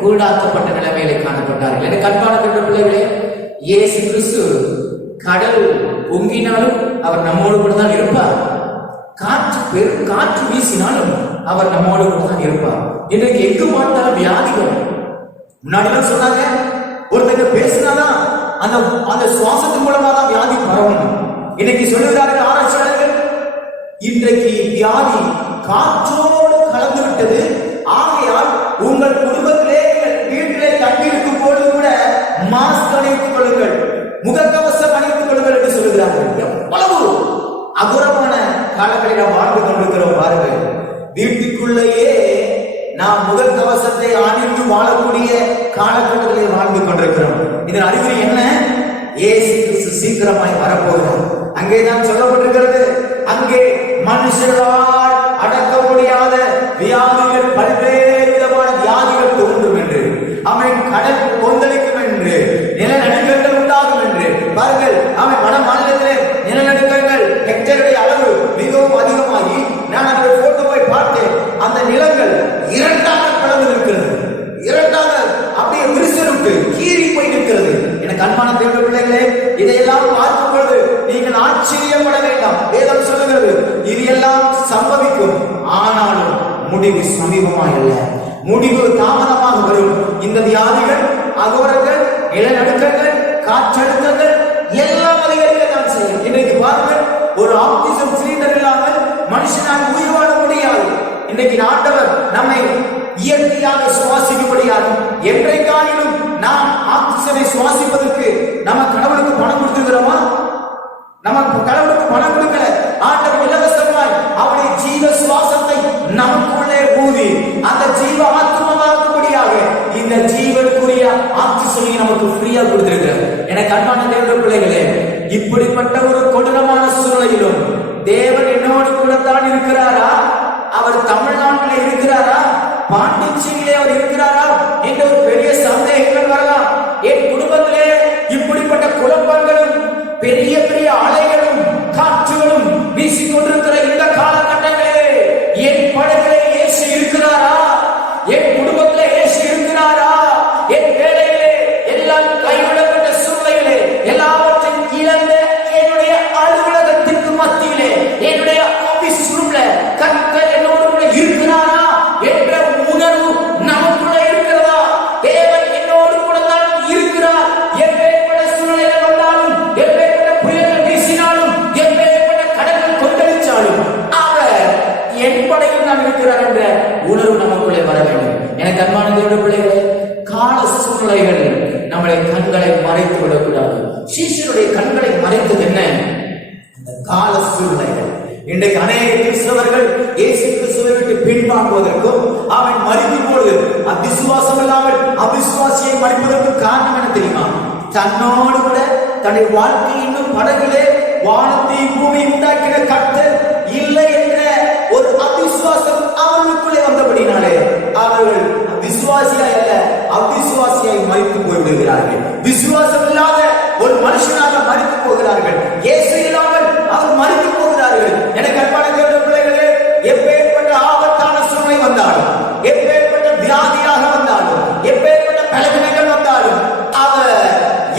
கூடாக்கப்பட்ட நிலைமையிலே காணப்பட்டார்கள். எனக்கு அன்பான பிள்ளைகளே, இயேசு கிறிஸ்து கடல் பொங்கினாலும் அவர் நம்மோடு கூட தான் இருப்பார். காற்று வீசினாலும் அவர் நம்மோடு கூட தான் இருப்பார். இன்றைக்கு எங்கு பார்த்தாலும் வியாதிகள். முன்னாடி சொன்னாங்க, ஒருத்தங்க பேசினாதான் அந்த சுவாசத்தின் மூலமா தான் வியாதி பரவணும். இன்னைக்கு சொல்லுகிறார்கள் ஆராய்ச்சியாளர்கள், இன்றைக்கு வியாதி காற்றோடு கலந்து விட்டது. ஆகையால் உங்கள் குடும்பத்திலே வீட்டிலே தங்கியிருக்கும் பொழுது கூட மாஸ்க் அணித்துக் கொள்ளுங்கள், முகக்கவசம் அணித்துக் கொள்ளுங்கள் என்று சொல்லுகிறார்கள். எவ்வளவு அகுரமான காலங்களில் நாம் வாழ்ந்து கொண்டிருக்கிறோம் பாருங்கள். வீட்டுக்குள்ளேயே நாம் முகக்கவசத்தை அணிந்து வாழக்கூடிய காலகட்டங்களில் வாழ்ந்து கொண்டிருக்கிறோம். இதன் அறிகுறி என்ன? இயேசு கிறிஸ்து சீக்கிரமாய் வரப்போகிறார். அங்கேதான் சொல்லப்பட்டிருக்கிறது, அங்கே மனுஷரால் அடக்க முடியாத வியாதிகள், பல்வேறு விதமான வியாதிகள் தோன்றும் என்று. அவன் கடல் கொந்தளிக்கும் என்று, நிலநடுக்கங்கள் உண்டாகும் என்று. பாருங்கள், அவன் வட மாநிலத்திலே நிலநடுக்கங்கள் ஹெக்டருடைய அளவு மிகவும் அதிகமாகி, நான் அந்த போட்டோவை பார்த்தேன். அந்த நிலங்கள் இரண்டாக பிளந்து இருக்கிறது, இரண்டாக அப்படியே விரிசலுக்கு கீறி போய் நிற்கிறது. எனக்கு அன்பான தேவ பிள்ளைகளே, இதையெல்லாம் பார்க்கும் பொழுது நீங்கள் ஆச்சரியப்பட வேண்டாம். வேதம் சொல்லுகிறது இது எல்லாம் சம்பவிக்கும், ஆனாலும் முடிவு சமீபமாக அல்ல, முடிவு தாமதமாக வரும். இந்த வியாதிகள், அகோரங்கள், நிலநடுக்கங்கள், காற்றழுத்தங்கள் எல்லாம் அதிகரிக்கத்தான் செய்யும். இன்றைக்கு பாருங்கள், ஒரு ஆக்சிஜன் சிலிண்டர் இல்லாமல் மனுஷனால் உயிர் வாழ முடியாது. இன்றைக்கு ஆண்டவர் நம்மை இயற்கையாக சுவாசிக்கும்படியாக, என்றைக்காயிலும் நாம் ஆக்சிஜனை சுவாசிப்பதற்கு நம்ம கடவுளுக்கு பணம் கொடுத்துக்கிறோமா? நமக்கு கடவுளுக்கு பணம் கொடுக்கல. ஆண்டவர் இலவசமாய் அவருடைய ஜீவ சுவாசத்தை நமக்குள்ளே ஊதி அந்த ஜீவ ஆத்மாவாக்கும்படியாக இந்த ஜீவனுக்குரிய ஆக்சிஜனை நமக்கு ஃப்ரீயா கொடுத்திருக்கிறார். எனக்கு அன்பான தேவ பிள்ளைகளே, இப்படிப்பட்ட ஒரு கொடூரமான சூழ்நிலையிலும் தேவன் என்னோடு கூட தான் இருக்கிறாரா? அவர் தமிழ்நாட்டில் இருக்கிறாரா? பாண்டிச்சேரியிலே அவர் இருக்கிறாரா என்ற ஒரு பெரிய சந்தேகங்கள் வரலாம். என் குடும்பத்திலே இப்படிப்பட்ட குழப்பங்களும் பெரிய பெரிய அலைகளும் காற்றுகளும் வீசிக்கொண்டிருக்கிற இந்த காலகட்டங்களே, என் படகிலே இயேசு இருக்கிறாரா? என் குடும்பத்திலே இயேசு இருக்கிறாரா? என் வேலையிலே எல்லாம் கைவிடப்பட்ட சூழ்நிலையிலே எல்லாவற்றையும் இழந்த என்னுடைய அலுவலகத்திற்கு மத்தியிலே, என்னுடைய ஆபீஸ் ரூம்ல கர்த்தர் என்னோடு கூட இருக்கிறாரா என்ற உணர்வு நமக்குள்ள இருக்கிறதா? தேவன் என்னோடு கூட தான் இருக்கிறார். எப்பேற்பட்ட சூழ்நிலைகள் வந்தாலும், எப்பேற்பட்ட புயல்கள் வீசினாலும், எப்பேற்பட்ட கடல்கள் கொந்தளிச்சாலும் அவர் என் படையில் தான் இருக்கிறார் என்ற உணர்வு நமக்குள்ளே வர வேண்டும். எனக்கு அன்பான தேவ பிள்ளைகளே, கால சூழ்நிலைகள் நம்முடைய கண்களை மறைத்து விடக்கூடாது. சீஷருடைய கண்களை மறைத்தது என்ன? அந்த கால சூழ்நிலைகள். இன்றைக்கு அநேக கிறிஸ்தவர்கள் இயேசு கிறிஸ்துவை விட்டு பின்வாங்குவதற்கும், அவன் மறிக்கும் பொழுது அவிசுவாசம் இல்லாமல் அவிசுவாசியை மறிப்பதற்கு காரணம் என்ன தெரியுமா? தன்னோடு கூட தன்னுடைய வாழ்க்கை இன்னும் படகிலே வானத்தை பூமி உண்டாக்கின கர்த்தர் இல்லை என்ற ஒரு அவிசுவாசம் அவர்களுக்குள்ளே வந்தபடினாலே அவர்கள் விசுவாசியாய் அல்ல, அவிசுவாசியாய் மறித்து போய்விடுகிறார்கள். விசுவாசம் இல்லாத ஒரு மனுஷனாக மறித்து போகிறார்கள். இயேசு இல்லாமல் அவர் மறித்து போகிறார்கள். எனக்கு அன்பான தேவ பிள்ளைகளே, எப்பேற்பட்ட ஆபத்தான சூழ்நிலை வந்தாலும், எப்பேற்பட்ட வியாதியாக வந்தாலும், எப்பேற்பட்ட பலவீனங்கள் வந்தாலும் அவர்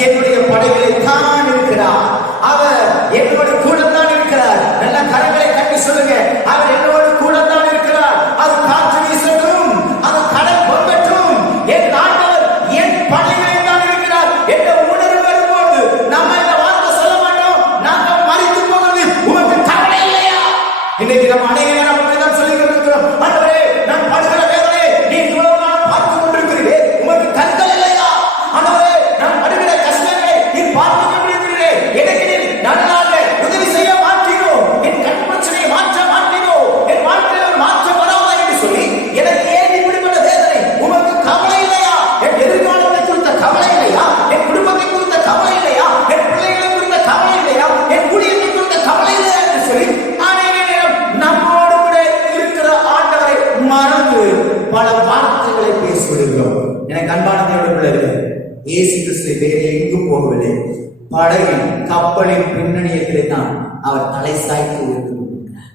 என்னுடைய படைகளை தான் இருக்கிறார். அவர் என்னோடு கூட தான் இருக்கிறார். நல்ல கரங்களை கட்டி சொல்லுங்க, அவர் என்னோடு கூட தான் இருக்கிறார். அது காற்று வீசட்டும், அது கடல் பொங்கட்டும், என் ஆண்டவர் என் படைகளை தான் இருக்கிறார் என்ற உணர்வு வரும்போது நம்ம இந்த வார்த்தை சொல்ல மாட்டோம், நாங்கள் மறித்து போவது உமக்கு கவலை இல்லையா? இன்னைக்கு நம்ம அநேக நேரம் அப்படிதான் சொல்லி கொண்டிருக்கிறோம். ஆண்டவரே, நான் படுகிற வேதனை நீ இவ்வளவு நாள் பார்த்து கொண்டிருக்கிறீரே, உமக்கு கண்கள் இல்லையா? ஆண்டவரே, நான் படுகிற கஷ்டங்களை நீ பார்த்து கொண்டிருக்கிறீரே, எனக்கு நீ நன்றாக உதவி செய்ய மாட்டீரோ? என் கண் பிரச்சனையை மாற்ற மாட்டீரோ? என் வாழ்க்கையில் ஒரு மாற்றம் வராதா என்று சொல்லி எனக்கு ஏன் இப்படிப்பட்ட வேதனை? உமக்கு கவலை இல்லையா? என் எதிர்காலத்தை குறித்த கவலை இல்லையா? என் குடும்பத்தை குறித்த கவலை இல்லையா? என் பிள்ளைகளை குறித்த கவலை இல்லையா? என் ஊழியத்தை குறித்த கவலை இல்லையா என்று சொல்லி அநேக நேரம் நம்மோடு கூட இருக்கிற ஆண்டவரை மறந்து பல வார்த்தைகளை பேசிவிடுகிறோம். எனக்கு அன்பான தேவ பிள்ளைகளே, இயேசு கிறிஸ்து வேறு எங்கும் போகவில்லை. படகின் கப்பலின் பின்னணியத்திலே தான் அவர் தலை சாய்த்து இருக்கிறார்.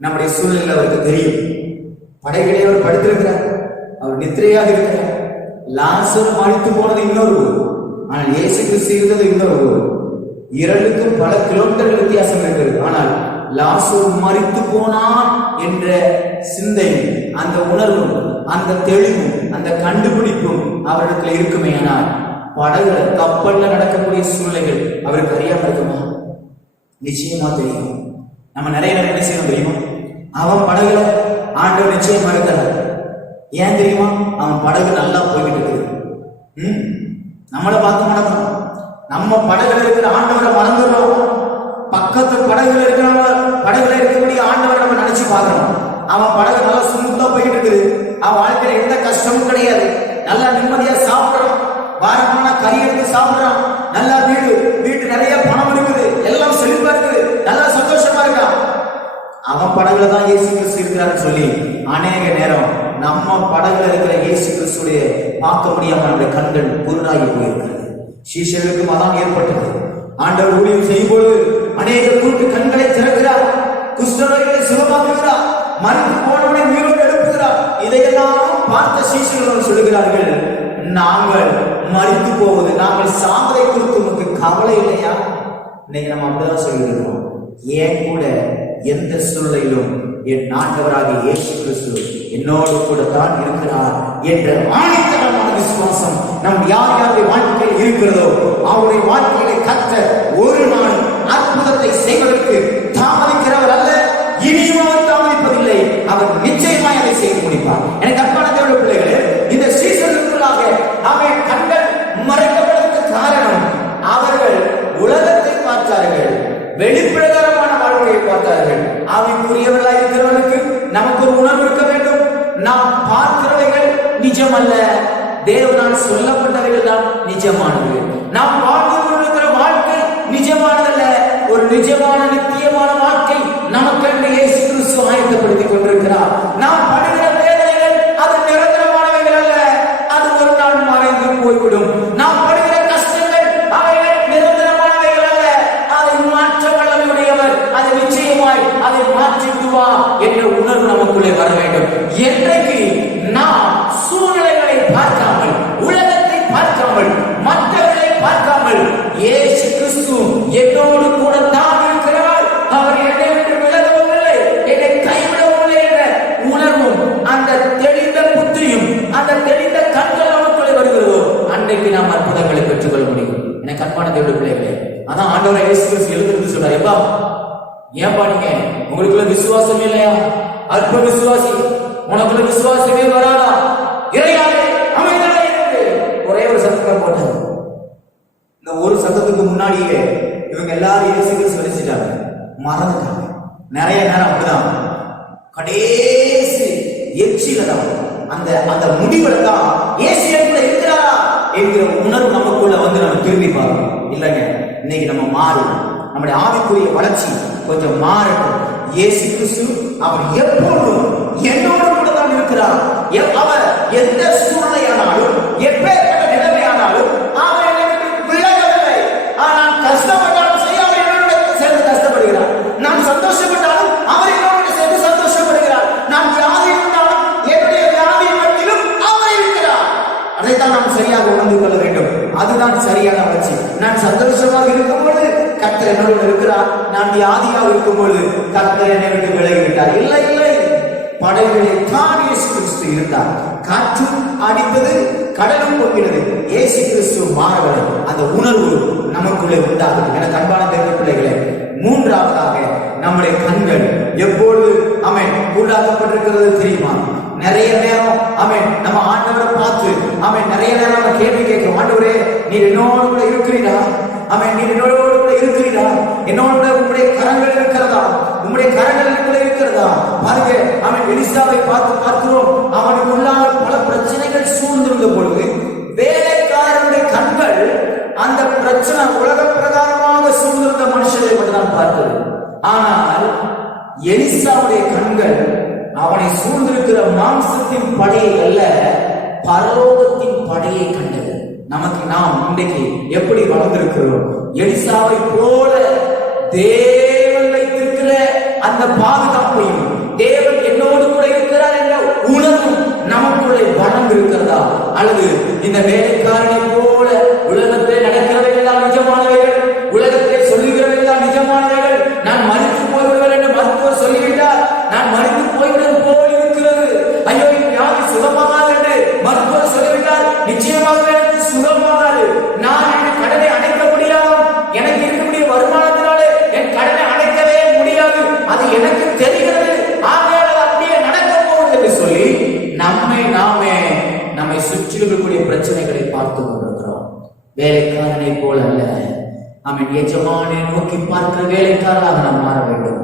நம்முடைய சூழ்நிலை அவருக்கு தெரியும். படகிலே அவர் படுத்திருக்கிறார், அவர் நித்திரையாக இருக்கிறார். லாசர் மறித்து போனது இன்னொரு ஊர், ஆனால் இயேசு கிறிஸ்து இருந்தது இன்னொரு ஊர். இரண்டுக்கும் பல கிலோமீட்டர்கள் வித்தியாசம் இருக்கிறது. ஆனால் லாசர் மறித்து போனான் என்ற சிந்தை, அந்த உணர்வும், அந்த தெளிவும், அந்த கண்டுபிடிப்பும் அவர்களுக்கு இருக்குமே. ஆனால் படகுல கப்பல்ல நடக்கக்கூடிய சூழ்நிலைகள் அவருக்கு அறியாம இருக்குமா? நிச்சயமா தெரியும். நம்ம நிறைய நேரம் என்ன செய்யணும் தெரியுமா? அவன் படகுல ஆண்டவர் நிச்சயம் மறுக்கிறார். ஏன் தெரியுமா? அவன் படகு நல்லா போய்கிட்டு இருக்குது. நம்மளை பார்த்து மறக்கணும். நம்ம படகுல இருக்கிற ஆண்டவரை மறந்துடுறோம். பக்கத்து படகுல இருக்கிறவங்க படகுல இருக்கக்கூடிய ஆண்டவரை நம்ம நினைச்சு பார்க்கணும். அவன் படகு நல்லா சுமூத்தா போயிட்டு இருக்குது. அவன் வாழ்க்கையில எந்த கஷ்டமும் கிடையாது. நல்லா நிம்மதியா சாப்பிடுறான், வாரமான கறி எடுத்து சாப்பிடுறான், நல்லா வீட்டு நிறைய பணம் இருக்குது, எல்லாம் செழிப்பா இருக்குது, நல்லா சந்தோஷமா இருக்கான். அவன் படகுல தான் இயேசு கிறிஸ்து இருக்கிறான்னு சொல்லி அநேக நேரம் நம்ம படகுல இருக்கிற இயேசு கிறிஸ்துடைய பார்க்க முடியாம நம்முடைய கண்கள் குருடாகி போயிருக்கிறது. சீஷர்களுக்கும் அதான் ஏற்பட்டது. ஆண்டவர் ஊழியம் செய்யும்போது அநேக கூட்டு கண்களை திறக்கிறார், குஷ்டரோகிகளை சுகமாக்குகிறார், மறித்து போனவனை உயிரோடு எழுப்புகிறார். இதையெல்லாம் பார்த்த சீஷர்கள் சொல்லுகிறார்கள், நாங்கள் மறித்து போவது, நாங்கள் சாம்பலை குறித்து உங்களுக்கு கவலை இல்லையா? இன்னைக்கு நம்ம அப்படிதான் சொல்லியிருக்கிறோம். ஏன் கூட எந்த சூழ்நிலையிலும் என் ஆண்டவராகிய இயேசு கிறிஸ்து என்னோடு கூட தான் இருக்கிறார் என்ற ஆணித்தரமான விசுவாசம் நம் யார் யாருடைய வாழ்க்கையில் இருக்கிறதோ அவருடைய வாழ்க்கையிலே கர்த்தர் ஒரு நாள் அற்புதத்தை செய்வதற்கு தாமதிக்கிறவர் அல்ல, இனியும் அவர் தாமதிப்பதில்லை. அவர் நிச்சயமாய் அதை செய்து முடிப்பார். எனக்கு அன்பான தேவனுடைய பிள்ளைகளே, இந்த சீசனுக்குள்ளாக அவன் கண்கள் மறைக்கப்பட்டதற்கு காரணம் அவர்கள் உலகத்தை பார்த்தார்கள், வெளிப்பிரகாரமான வாழ்க்கையை பார்த்தார்கள். ஆவிக்குரியவர்களாக இருக்கிறவர்களுக்கு நமக்கு ஒரு உணர்வு இருக்க வேண்டும். நாம் பார்க்கிறவைகள் நிஜமல்ல, தேவனால் சொல்லப்பட்டவைகள் தான் நிஜமானது. நாம் வாழ்ந்து கொண்டிருக்கிற வாழ்க்கை நிஜமானதல்ல, ஒரு நிஜமான நித்தியமான வாழ்க்கை நமக்கு இயேசு கிறிஸ்து ஆயத்தப்படுத்திக் கொண்டிருக்கிறார். நாம் படுகிற வேதனைகள் அது நிரந்தரமானவைகள் அல்ல, அது ஒரு நாள் மறைந்து போய்விடும். நாம் படுகிற கஷ்டங்கள் அவைகள் நிரந்தரமானவைகள் அல்ல, அதை மாற்ற வல்லமையுடையவர், அதை நிச்சயமாய் அதை மாற்றிடுவா என்ற உணர்வு நமக்குள்ளே வர வேண்டும். என்றைக்கு நாம் சூழ்நிலைகளை பார்க்காமல், உலகத்தை பார்க்காமல், மற்றவர்களை பார்க்காமல், இயேசு கிறிஸ்து என்னோடு கூட தான் இருக்கிறார், அவர் என்னை விட்டு விலகவும் இல்லை, என்னை கைவிடவும் இல்லை என்ற உணர்வும் அந்த தெளிந்த புத்தியும் அந்த தெளிந்த கண்கள் நமக்குள்ளே வருகிறதோ அன்றைக்கு நாம் அற்புதங்களை பெற்றுக்கொள்ள முடியும். எனக்கு அன்பான தேவனுடைய பிள்ளைகளே, அதான் ஆண்டவர் இயேசு கிறிஸ்து எழுதுறது சொல்றாரு, எப்பா ஏன்பா நீங்க உங்களுக்குள்ள விசுவாசம் இல்லையா? அற்ப விசுவாசி, உனக்குள்ள விசுவாசமே வராதா? இறையாவே அமைதியாக இரு. ஒரே ஒரு சத்தம் போட்டாங்க. இந்த ஒரு சத்தத்துக்கு முன்னாடியே இவங்க எல்லாரும் இயேசு கிறிஸ்து வச்சிட்டாங்க, மறந்துட்டாங்க. நிறைய நேரம் அப்படிதான், கடைசி எச்சில தான் அந்த அந்த முடிவுல தான் இயேசு கூட இருக்கிறாரா என்கிற உணர்வு நமக்குள்ள வந்து நம்ம திரும்பி பார்க்கணும். இல்லைங்க, இன்னைக்கு நம்ம மாறும், நம்முடைய ஆவிக்குரிய வளர்ச்சி கொஞ்சம் மாறட்டும். இயேசு கிறிஸ்து அவர் எப்பொழுதும் என்னோடு கூட தான் இருக்கிறார். அவர் எந்த சூழ்நிலையானாலும், எப்பேற்பட்ட நிலைமையானாலும் அவர் என்னை விட்டு விலகவில்லை. ஆனால் கஷ்டப்பட்டாலும் சரி, அவர் என்னோடு சேர்ந்து கஷ்டப்படுகிறார். நான் சந்தோஷப்பட்டாலும் அவர் என்னோடு சேர்ந்து சந்தோஷப்படுகிறார். நான் வியாதி இருந்தாலும் என்னுடைய வியாதி மத்தியிலும் அவர் இருக்கிறார். அதைத்தான் நாம் சரியாக உணர்ந்து கொள்ள வேண்டும். அதுதான் சரியான வளர்ச்சி. நான் சந்தோஷமாக இருக்கும்போது கர்த்தர் என்னோடு இருக்கிறார், நான் வியாதியாக இருக்கும்போது கர்த்தர் என்னை விட்டு விலகிவிட்டார். இல்லை இல்லை, படைகளில் தான் இயேசு கிறிஸ்து இருந்தார். காற்றும் அடித்தது, கடலும் போகிறது, இயேசு கிறிஸ்து மாறவில்லை. அந்த உணர்வு நமக்குள்ளே உண்டாகுது. எனக்கு அன்பான தேவனுடைய பிள்ளைகளே, மூன்றாவதாக நம்முடைய கண்கள் எப்பொழுது அவன் கூடாக்கப்பட்டிருக்கிறது தெரியுமா? நிறைய நேரம் அவன் நம்ம ஆண்டவரை பார்த்து அவன் நிறைய நேரம் நம்ம கேள்வி கேட்கிறோம், ஆண்டவரே நீர் என்னோடு கூட இருக்கிறீரா? அவன் நீர் என்னோடு கூட இருக்கிறீரா? என்னோட உங்களுடைய கரங்கள் இருக்கிறதா? உங்களுடைய கரங்கள் கூட இருக்கிறதா? பாருங்க, அவன் எலிசாவை பார்க்கிறோம். அவனுக்கு உள்ளாக பல பிரச்சனைகள் சூழ்ந்திருந்த பொழுது வேலைக்காரனுடைய கண்கள் அந்த பிரச்சனை உலக பிரகாரமாக சூழ்ந்திருந்த மனுஷரை மட்டும்தான் பார்த்தது. ஆனால் எலிசாவுடைய கண்கள் அவனை சூழ்ந்திருக்கிற மாம்சத்தின் படையை அல்ல, பரலோகத்தின் படையை கண்டது. நமக்கு நாம் இன்றைக்கு எப்படி வளர்ந்திருக்கிறோம்? எலிசாவை போல தேவன் வைத்திருக்கிற அந்த பாதுகாப்பையும், தேவன் என்னோடு கூட இருக்கிறார் என்ற உணர்வும் நமக்குள்ளே வளர்ந்திருக்கிறதா? அல்லது இந்த வேலைக்காரனை போல உலகத்தில் நடக்கிறவைகள் தான் நிஜமானவைகள், உலகத்தை சொல்லுகிறவைகள் தான் நிஜமானவைகள், நான் மறித்து போய்விடுவேன் என்று மருத்துவர் சொல்லிவிட்டார், நான் மறித்து போய்விடுவது போல் இருக்கிறது, ஐயோ வியாதி சுகமாகாது என்று மருத்துவர் சொல்லிவிட்டார், நிச்சயமாக சுகமாகாது, நான் என் கடனை அடைக்க முடியாது, எனக்கு இருக்கக்கூடிய வருமானத்தினாலே என் கடனை அடைக்கவே முடியாது, அது எனக்கு தெரிகிறது, ஆகையால் அப்படியே நடக்க போகுது என்று சொல்லி நம்மை சுற்றி இருக்கக்கூடிய பிரச்சனைகளை பார்த்து கொண்டிருக்கிறோம். வேலைக்காரனை போல அல்ல, அவன் எஜமானை நோக்கி பார்க்கிற வேலைக்காரனாக நாம் மாற வேண்டும்.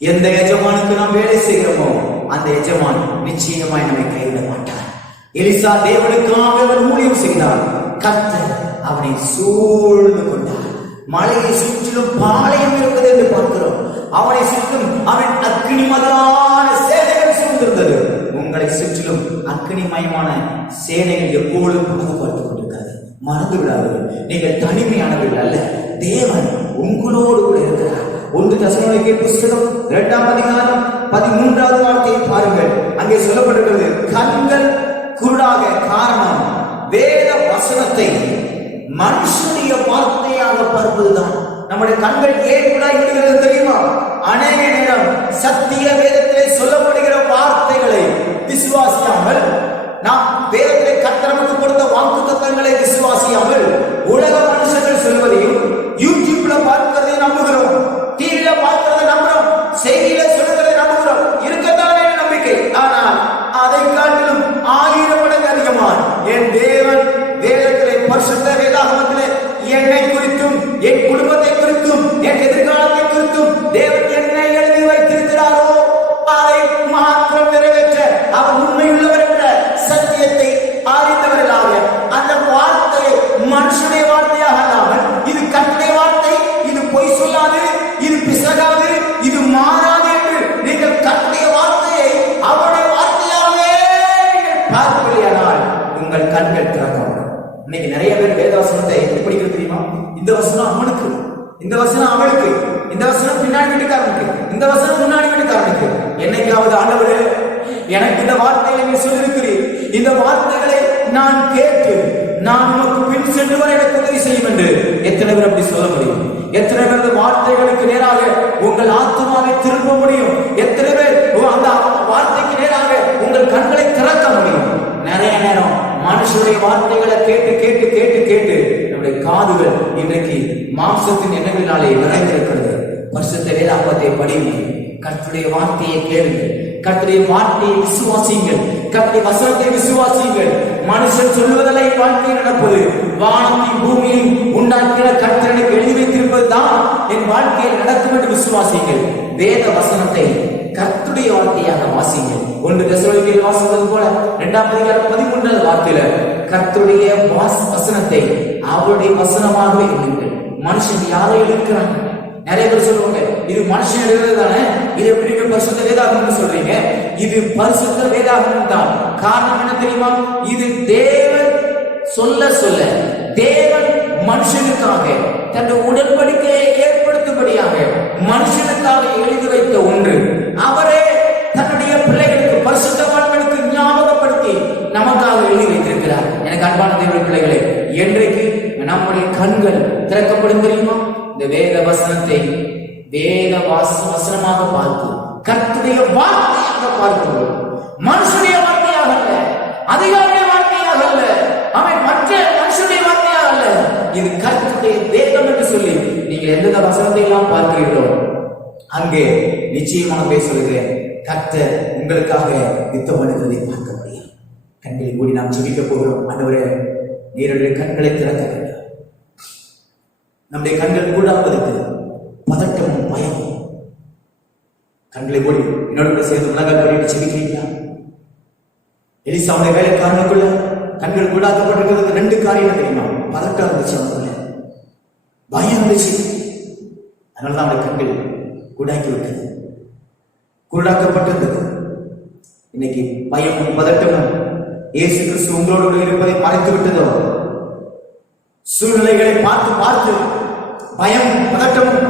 எந்த எஜமானுக்கு நாம் வேலை செய்கிறோமோ அந்த எஜமான் நிச்சயமாய் நம்மை கைவிட மாட்டார். எலிசா தேவனுக்காக அவன் ஊழியம் செய்தார். கர்த்தர் அவனை சூழ்ந்து கொண்டார். மலையை சுற்றிலும் பாளையம் இருப்பது என்று பார்க்கிறோம். அவனை சுற்றும் அவன் அக்னி மதான சேனைகள் சூழ்ந்திருந்தது. உங்களை சுற்றிலும் அக்னிமயமான சேனைகள் எப்பொழுதும் பாதுகாத்துக் கொண்டிருக்கிறது. மறந்து விடாதீர்கள், நீங்கள் தனிமையானவர்கள் அல்ல, தேவன் உங்களோடு கூட இருக்கிறார். 1 தெசலோனிக்கேயர் புஸ்தகம் 2ஆம் அதிகாரம் 13வது வார்த்தையை பாருங்கள். அங்கே சொல்லப்பட்டிருக்கிறது, கண்கள் குருடாக காரணம் வேத வசனத்தை மனுஷனுடைய வார்த்தையாக பார்ப்பதுதான். நம்முடைய கண்கள் ஏன் கூட இருக்கிறது தெரியுமா? அநேக நேரம் சத்திய வேதத்திலே சொல்லப்படுகிற வார்த்தைகளை விசுவாசியாமல், நாம் வேதத்திலே கர்த்தர் நமக்கு கொடுத்த வாக்குத்தத்தங்களை விசுவாசியாமல், உலக மனுஷர்கள் சொல்வதையும் யூடியூப்ல பார்க்கிறதையும் நம்புகிறோம், டிவியில பார்க்கிறதை நம்புகிறோம், செய்தியில சொல்லுகிறதை நம்புகிறோம். இருக்கத்தானே நம்பிக்கை. ஆனால் அதை காட்டிலும் 1000 மடங்கு அதிகமாக என் தேவன் வேதத்திலே, பரிசுத்த வேதாகமத்திலே என்னை குறித்தும், என் குடும்பத்தை குறித்தும், என் எதிர்காலத்தை குறித்தும் தேவன் என்ன எழுதி வைத்திருக்கிறாரோ அதை மாத்திரம் நிறைவேற்ற அவர் உண்மையுள்ளவர் என்ற சத்தியத்தை அறிந்தவர்களாக, அந்த வார்த்தை மனுஷனுடைய வார்த்தையாக அல்லாமல், இது கர்த்தருடைய வார்த்தை, இது பொய் சொல்லாது, இது பிசகாது, இது மாறாது என்று நீங்கள் கர்த்தருடைய வார்த்தையை அவருடைய வார்த்தையாகவே பார்ப்பீர்களானால் உங்கள் கண்கள் திறக்கப்படும். இன்னைக்கு நிறைய பேர் வேதவசனத்தை படிக்கிறது தெரியுமா? இந்த வசனம் அவனுக்கு, இந்த வசனம் அவளுக்கு, இந்த வசனம் பின்னாடி வீட்டுக்காரனுக்கு, இந்த வசனம் முன்னாடி வீட்டுக்காரனுக்கு. என்னைக்காவது ஆண்டவரே எனக்கு இந்த வார்த்தைகளை நீ சொல்லியிருக்கிறீர், இந்த வார்த்தைகளை நான் கேட்டு நான் உனக்கு பின் சென்று வர எனக்கு உதவி செய்யும் என்று எத்தனை பேர் அப்படி சொல்ல முடியும்? எத்தனை பேர் வார்த்தைகளுக்கு நேராக உங்கள் ஆத்மாவை திருப்ப முடியும்? எத்தனை பேர் அந்த வார்த்தைக்கு நேராக உங்கள் கண்களை திறக்க முடியும்? நிறைய நேரம் மனுஷனுடைய வார்த்தைகளை கேட்டு கேட்டு கேட்டு கேட்டு நம்முடைய காதுகள் இன்றைக்கு மாம்சத்தின் எண்ணங்களினாலே நிறைந்திருக்கிறது. பரிசுத்த வேதாகமத்தை படியுங்கள், கர்த்தருடைய வார்த்தையை கேளுங்கள், கர்த்தருடைய வார்த்தையை விசுவாசியுங்கள், கர்த்தருடைய வசனத்தை விசுவாசியுங்கள். மனுஷன் சொல்லுவதெல்லாம் வாழ்க்கையில் நடப்பது, வானத்தையும் பூமியையும் உண்டாக்கிற கர்த்தருக்கு எழுதி வைத்திருப்பதுதான் என் வாழ்க்கையில் நடக்கும் என்று விசுவாசியுங்கள். வேத வசனத்தை கர்த்தருடைய வார்த்தையாக வாசியுங்கள். 1 தெசலோனிக்கேயர் வாசித்தது போல 2ஆம் அதிகாரம் 13வது வார்த்தையில கர்த்தருடைய வசனத்தை அவருடைய வசனமாகவே எழுதுங்கள். மனுஷன் யாரை எழுதுகிறாங்க? நிறைய பேர் சொல்லுவாங்க, இது மனுஷன் எழுதுறது தானே, இது எப்படி நீங்க பரிசுத்த வேதாகமம்னு சொல்றீங்க? இது பரிசுத்த வேதாகமம் தான். காரணம் என்ன தெரியுமா? இது தேவன் சொல்ல சொல்ல தேவன் மனுஷனுக்காக தன்னுடைய உடன்படிக்கையை ஏற்படுத்தும்படியாக மனுஷனுக்காக எழுதி வைத்த ஒன்று. அவரே தன்னுடைய பிள்ளைகளுக்கு, பரிசுத்தவான்களுக்கு ஞாபகப்படுத்தி நமக்காக எழுதி வைத்திருக்கிறார். எனக்கு அன்பான தேவனுடைய பிள்ளைகளே, என்றைக்கு நம்முடைய கண்கள் திறக்கப்படும் தெரியுமா? இந்த வேத வசனத்தை வேத வசனமாக பார்த்து கர்த்தருடைய வார்த்தையாக பார்க்கிறோம். மனுஷனுடைய வார்த்தையாக அல்ல, அதிகாரியுடைய வார்த்தையாக அல்ல, அவன் மற்ற மனுஷனுடைய வார்த்தையாக அல்ல, இது கர்த்தருடைய வேதம் என்று சொல்லி நீங்கள் எந்த வசனத்தை எல்லாம் பார்க்கிறீர்களோ அங்கே நிச்சயமாக சொல்கிறேன், கர்த்தர் உங்களுக்காக யுத்தம் பண்ணுவதை பார்க்க முடியும். கண்களை கூடி நாம் ஜெபிக்க போகிறோம். ஆண்டவரே, நீருடைய கண்களை திறக்க வேண்டும். நம்முடைய கண்கள் கூடாததற்கு பதட்டமும் பயமும். கண்களை கூடி என்னோட சேர்ந்து உலக பண்ணிட்டு ஜெபிக்கிறீங்களா? எலிசாவுடைய வேலைக்காரனுக்குள்ள கண்கள் கூடாக்கப்பட்டிருக்கிறது 2 காரியம் தெரியுமா? பதட்டம் இருந்துச்சு, அவனுக்குள்ள பயம் இருந்துச்சு. அதனாலதான் அவருடைய கண்கள் கூடாக்கி விட்டது, குருடாக்கப்பட்டிருந்தது. இன்னைக்கு பயமும் பதட்டமும் இயேசு கிறிஸ்து உங்களோடு இருப்பதை மறைத்து விட்டதோ? சூழ்நிலைகளை பார்த்து பார்த்து பயமும் பதட்டமும்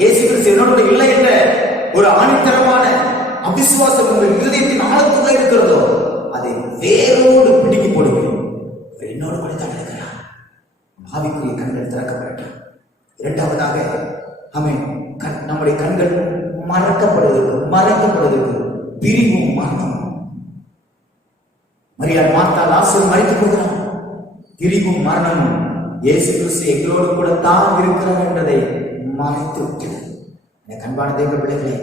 இயேசு கிறிஸ்து என்னோட இல்லை என்ற ஒரு ஆணித்தரமான அவிசுவாசம் உங்கள் இருதயத்தின் ஆழத்துள்ள இருக்கிறதோ அதை வேரோடு பிடுங்கி போடுவேன். என்னோடு படித்தான் இருக்கிறார். ஆவிக்குரிய கண்கள் திறக்கப்பட்டான். 2வதாக நம்முடைய கண்கள் மறைக்கப்படுவதற்கு பிரிவும் மரணமும். மரியாள் மார்த்தா லாசரு மரித்துக் கொள்கிறான். பிரிவும் மரணமும் இயேசு கிறிஸ்து எங்களோடு கூட தான் இருக்கிறார் என்பதை மறைத்து விட்டது. எனக்கு அன்பான தேவ பிள்ளைகளே,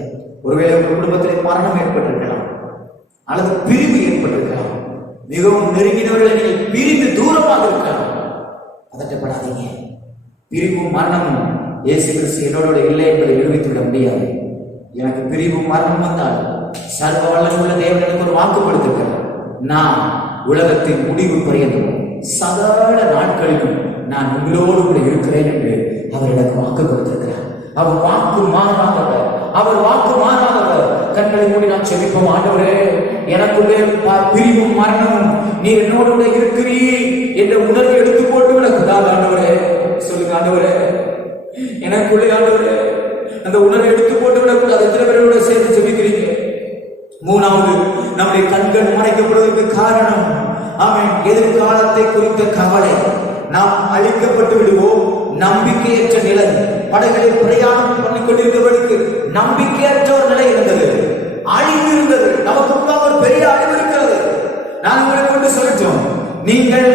ஒருவேளை உங்கள் குடும்பத்திலே மரணம் ஏற்பட்டிருக்கலாம் அல்லது பிரிவு ஏற்பட்டிருக்கலாம். மிகவும் நெருங்கினவர்களை நீங்கள் பிரிந்து தூரமாக இருக்கலாம். பதட்டப்படாதீங்க. பிரிவும் மரணமும் இயேசு கிறிஸ்து என்னோட இல்லை என்பதை நிரூபித்து விட முடியாது. எனக்கு பிரிவும் மரணம் வந்தால் சர்வ வல்லமையுள்ள தேவன் எனக்கு ஒரு வாக்கு கொடுத்திருக்கிறார். நான் உலகத்தின் முடிவு பரியந்தம் சகல நாட்களிலும் நான் உங்களோடு கூட இருக்கிறேன் என்று அவர் எனக்கு வாக்கு கொடுத்திருக்கிறார். அவர் வாக்கு மாறாதவர், அவர் வாக்கு மாறாதவர், கண்களை மூடி நாம் செபிப்போம். ஆண்டவரே, எனக்குள்ளே பிரிவும் மரணமும் நீர் என்னோடு கூட இருக்கிறீர் என்ற உணர்வை எடுத்து போட்டு விடக்கூடாது. ஆண்டவரே சொல்லுங்க ஆண்டவரே, எனக்குள்ளே ஆண்டவரே அந்த உணர்வை எடுத்து போட்டு விடக்கூடாது. எத்தனை பேரோட சேர்ந்து செபிக்கிறீங்க? மூணாவது, நம்முடைய கண்கள் மறைக்கப்படுவதற்கு காரணம் எதிர்காலத்தை குறித்த கவலை. நாம் அழிக்கப்பட்டு விடுவோம். நம்பிக்கையற்ற நிலை. படகளில் பிரயாணம் பண்ணிக் கொண்டிருக்கிறவர்களுக்கு நம்பிக்கையற்ற ஒரு நிலை இருந்தது, அழிவு இருந்தது. நமக்கு முன்பாக ஒரு பெரிய அழிவு இருக்கிறது. நான் உங்களுக்கு கொண்டு சொல்லிட்டோம், நீங்கள்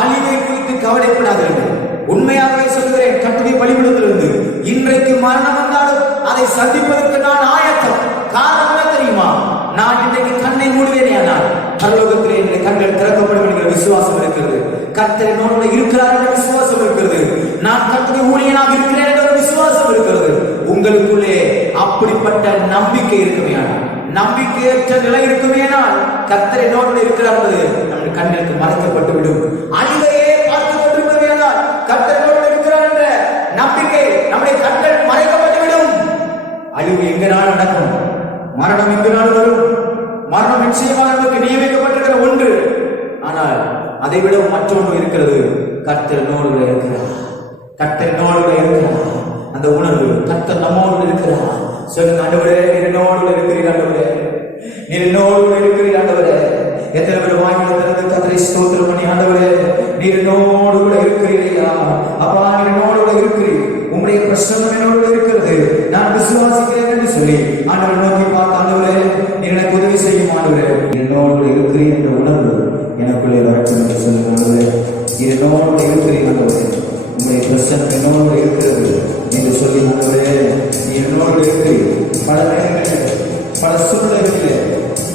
அழிவை குறித்து கவலைப்படாதீர்கள். உண்மையாகவே சொல்கிறேன், கட்டுரை பலிபீடத்திலிருந்து இன்றைக்கு மரணம் வந்தாலும் அதை சந்திப்பதற்கு நான் ஆயத்தம். காரணம் என்ன தெரியுமா? நான் இன்றைக்கு கண்ணை மூடுவேனே, ஆனால் பரலோகத்திலே என்னுடைய கண்கள் திறக்கப்படும் என்கிற விசுவாசம் இருக்கிறது. கர்த்தர் என்னோடு இருக்கிறார் என்ற விசுவாசம் இருக்கிறது. நான் கர்த்தருடைய ஊழியனாக இருக்கிறேன் என்ற விசுவாசம் இருக்கிறது. உங்களுக்குள்ளே அப்படிப்பட்ட நம்பிக்கை இருக்குமேயானால், நம்பிக்கையற்ற நிலை இருக்குமேயானால், கர்த்தர் என்னோடு இருக்கிறார் என்பது நம்முடைய கண்களுக்கு மறைக்கப்பட்டு விடும். அழிவையே பார்த்து கொண்டிருக்கிறேனால் கர்த்தர் என்னோடு இருக்கிறார் என்ற நம்பிக்கை நம்முடைய கண்கள் மறைக்கப்பட்டு விடும். அழிவு எங்கனால் நடக்கும், மரணம் எங்கனால் வரும். மரணம் நிச்சயமாக நமக்கு நியமிக்கப்பட்டிருக்கிற ஒன்று. ஆனால் அதை விட மற்றொன்று இருக்கிறது. கர்த்தர் என்னோடு இருக்கிறார், கர்த்தர் என்னோடு இருக்கிறார். அந்த உணர்வு, கர்த்தர் நம்மோடு இருக்கிறார். சொல்லுங்க, ஆண்டவரே நீர் என்னோடு இருக்கிறீர், ஆண்டவரே நீர் என்னோடு இருக்கிறீர், ஆண்டவரே. எத்தனை பேர் வாங்கிட்டு கர்த்தரை ஸ்தோத்திரம் பண்ணி, ஆண்டவரே நீர் என்னோடு கூட இருக்கிறீரையா, அப்பா நீர் என்னோடு கூட இருக்கிறீர், உங்களுடைய பிரசன்னம் என்னோடு இருக்கிறது, நான் விசுவாசிக்கிறேன் என்று சொல்லி ஆண்டவரை நோக்கி பார்த்து, ஆண்டவரே நீர் எனக்கு உதவி செய்யும், ஆண்டவரே என்னோடு இருக்கிறீர் என்ற உணர்வு எனக்குள்ளே வரட்டும் என்று சொல்லுங்க. ஆண்டவரே நீர் என்னோடு இருக்கிறீர், ஆண்டவரே உங்களுடைய பிரசன்னம் என்னோடு இருக்கிறது என்று சொல்லி, ஆண்டவரே நீர் என்னோடு இருக்கிறீர். பல நேரங்களில் பல சூழ்நிலைகளில்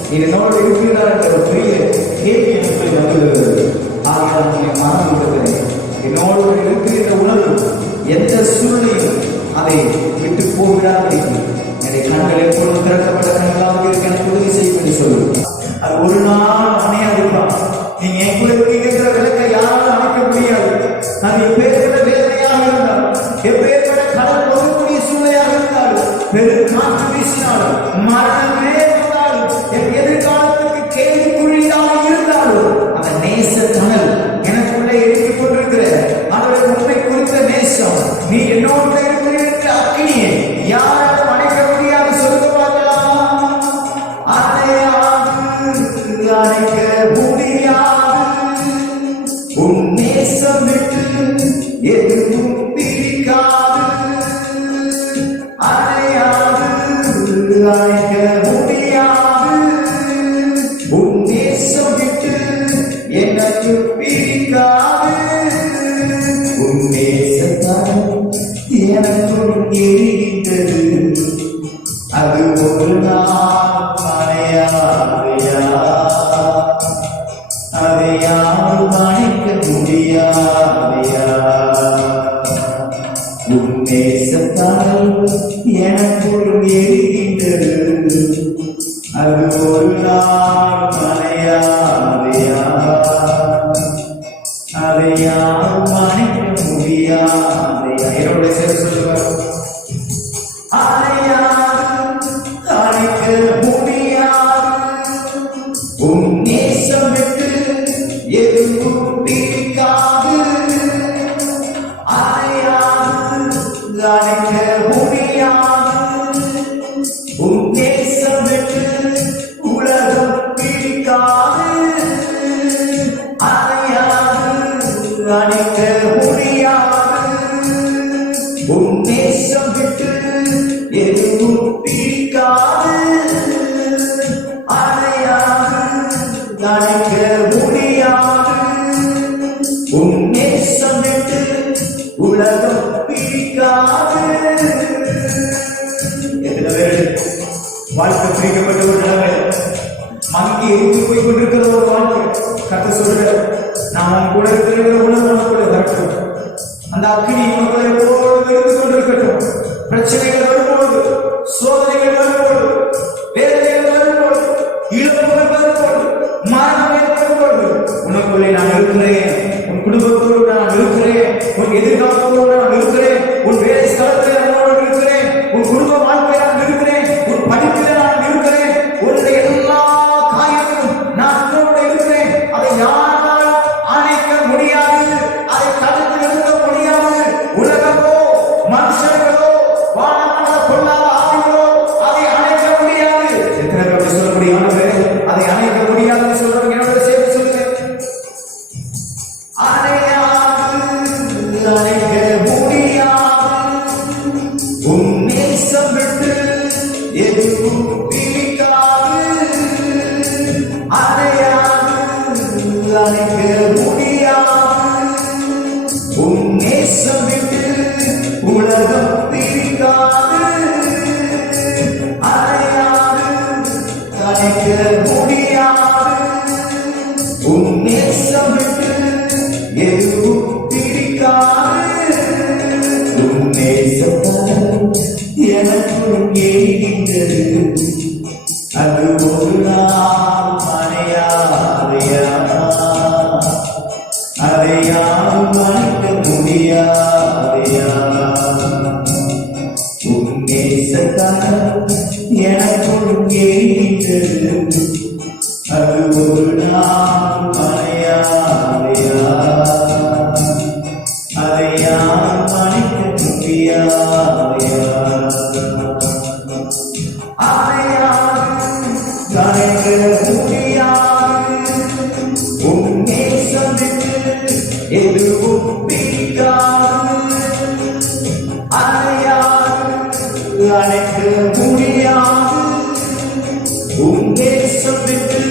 நீர் என்னோடு இருக்கிறார் என்ற ஒரு பெரிய கேள்வி எனக்கு வந்துள்ளது. ஆனால் நீங்கள் மறந்து விடுகிறேன். என்னோடு இருக்கிற உணர்வு எந்த சூழ்நிலையும் அதை விட்டு போகிறார்கள். என்னுடைய கண்கள் எப்பொழுதும் திறக்கப்பட்ட கண்களாக இருக்க எனக்கு உதவி செய்யும் என்று சொல்லுவோம். அது ஒரு நாள் அணையாதுதான். நீங்க எங்களுக்கு இருக்கிற விளக்கை யாராலும் அணைக்க முடியாது. அது எப்பேற்பட்ட வேதனையாக இருந்தாலும், எப்பேற்பட்ட கடல் போகக்கூடிய சூழ்நிலையாக இருந்தாலும், பெரும் காற்று வீசினாலும், மரணமே வந்தாலும், எதிர்காலத்துக்கு கேள்விக்குறியாக இருந்தாலும், அந்த நேச கனல் எனக்குள்ளே எடுத்துக் கொண்டிருக்கிற அவருடைய உண்மை குறித்த நேசம், நீ என்னோட இருக்கிற அக்கினியை யாராலும் அணைக்க முடியாது. சொல்லுங்க பார்க்கலாம். அணைக்க முடியாது, உன் நேசம் விட்டு எதுவும் பிரிக்காது. அணைக்க முடியாது, உன் நேசம் விட்டு எனக்கு பிரிக்காது. உன் நேசத்தால் எனக்குள் எரிகின்றது, அது ஒரு நாள் அணையாதையா, அதை யாரும் அணைக்க முடியாதையா. உன் நேசத்தால் எனக்குள் எரிகின்றது, அது ஒரு நாள் அணையாதையா, அதை யாரும் அணைக்க முடியாதையா. என்னோட சேர்த்து சொல்லுவார், அணைக்க முடியாது, உன் நேசம் விட்டு எதுவும் பிரிக்காது. அணைக்க முடியாது, உன் நேசம் விட்டு உலகம் பிரிக்காது. அணைக்க முடியாது, உன் நேசம் விட்டு எதுவும் பிரிக்காது. அணைக்க முடியாது, உன் நேசம் விட்டு உலகம் பிரிக்காது. எத்தனை பேர் வாழ்க்கை பிரிக்கப்பட்ட ஒரு நிலைமை, மங்கி எரிந்து போய் கொண்டிருக்கிற ஒரு வாழ்க்கை. கர்த்தர் சொல்ற, நான் உன் கூட இருக்கிற உணர்வு நமக்குள்ள வரட்டும். அந்த அக்கினி மக்களை எப்போது இருந்து கொண்டிருக்கட்டும். பிரச்சனைகள் வரும்போது, சோதனைகள் வரும்போது, வேதனைகள் வரும்போது, இழப்புகள் வரும்போது, மரணம் ஏற்படும்போது, உனக்குள்ளே நான் இருக்கிறேன். உன் குடும்பத்தோடு நான் இருக்கிறேன். உன் எதிர்காலத்தோடு நான் இருக்கிறேன். உன் வேலை ஸ்தலத்தில் நான் இருக்கிறேன். உன் குடும்ப வாழ்க்கையில் நான் இருக்கிறேன். உன் படிப்பில் நான் இருக்கிறேன். அணையாது அணைக்க முடியாது உன் நேசம் விட்டு எதுவும் பிரிக்காது. அணையாது அணைக்க முடியாது உன் நேசம் விட்டு உலகம் பிரிக்காது. அணையாது அணைக்க முடியாது உன் நேசம் விட்டு எதுவும் பிரிக்காது. உன் நேசத்தால் எனக்குள் ஏறின்றது அது ஒரு நாள் மறையாதையா, அதை யாரும் மறைக்க முடியாதையா. உன் நேசத்தால் எனக்குள் ஏறின்றது அது ஒரு நாள் மறையாதையா, அதை யாரும் மறைக்க முடியாதையா. அணையாது கரைக்க முடியாது உன் நேசம் விட்டு எதுவும் பிரிக்காது. அணையாது அணைக்க முடியாது உன் நேசம் விட்டு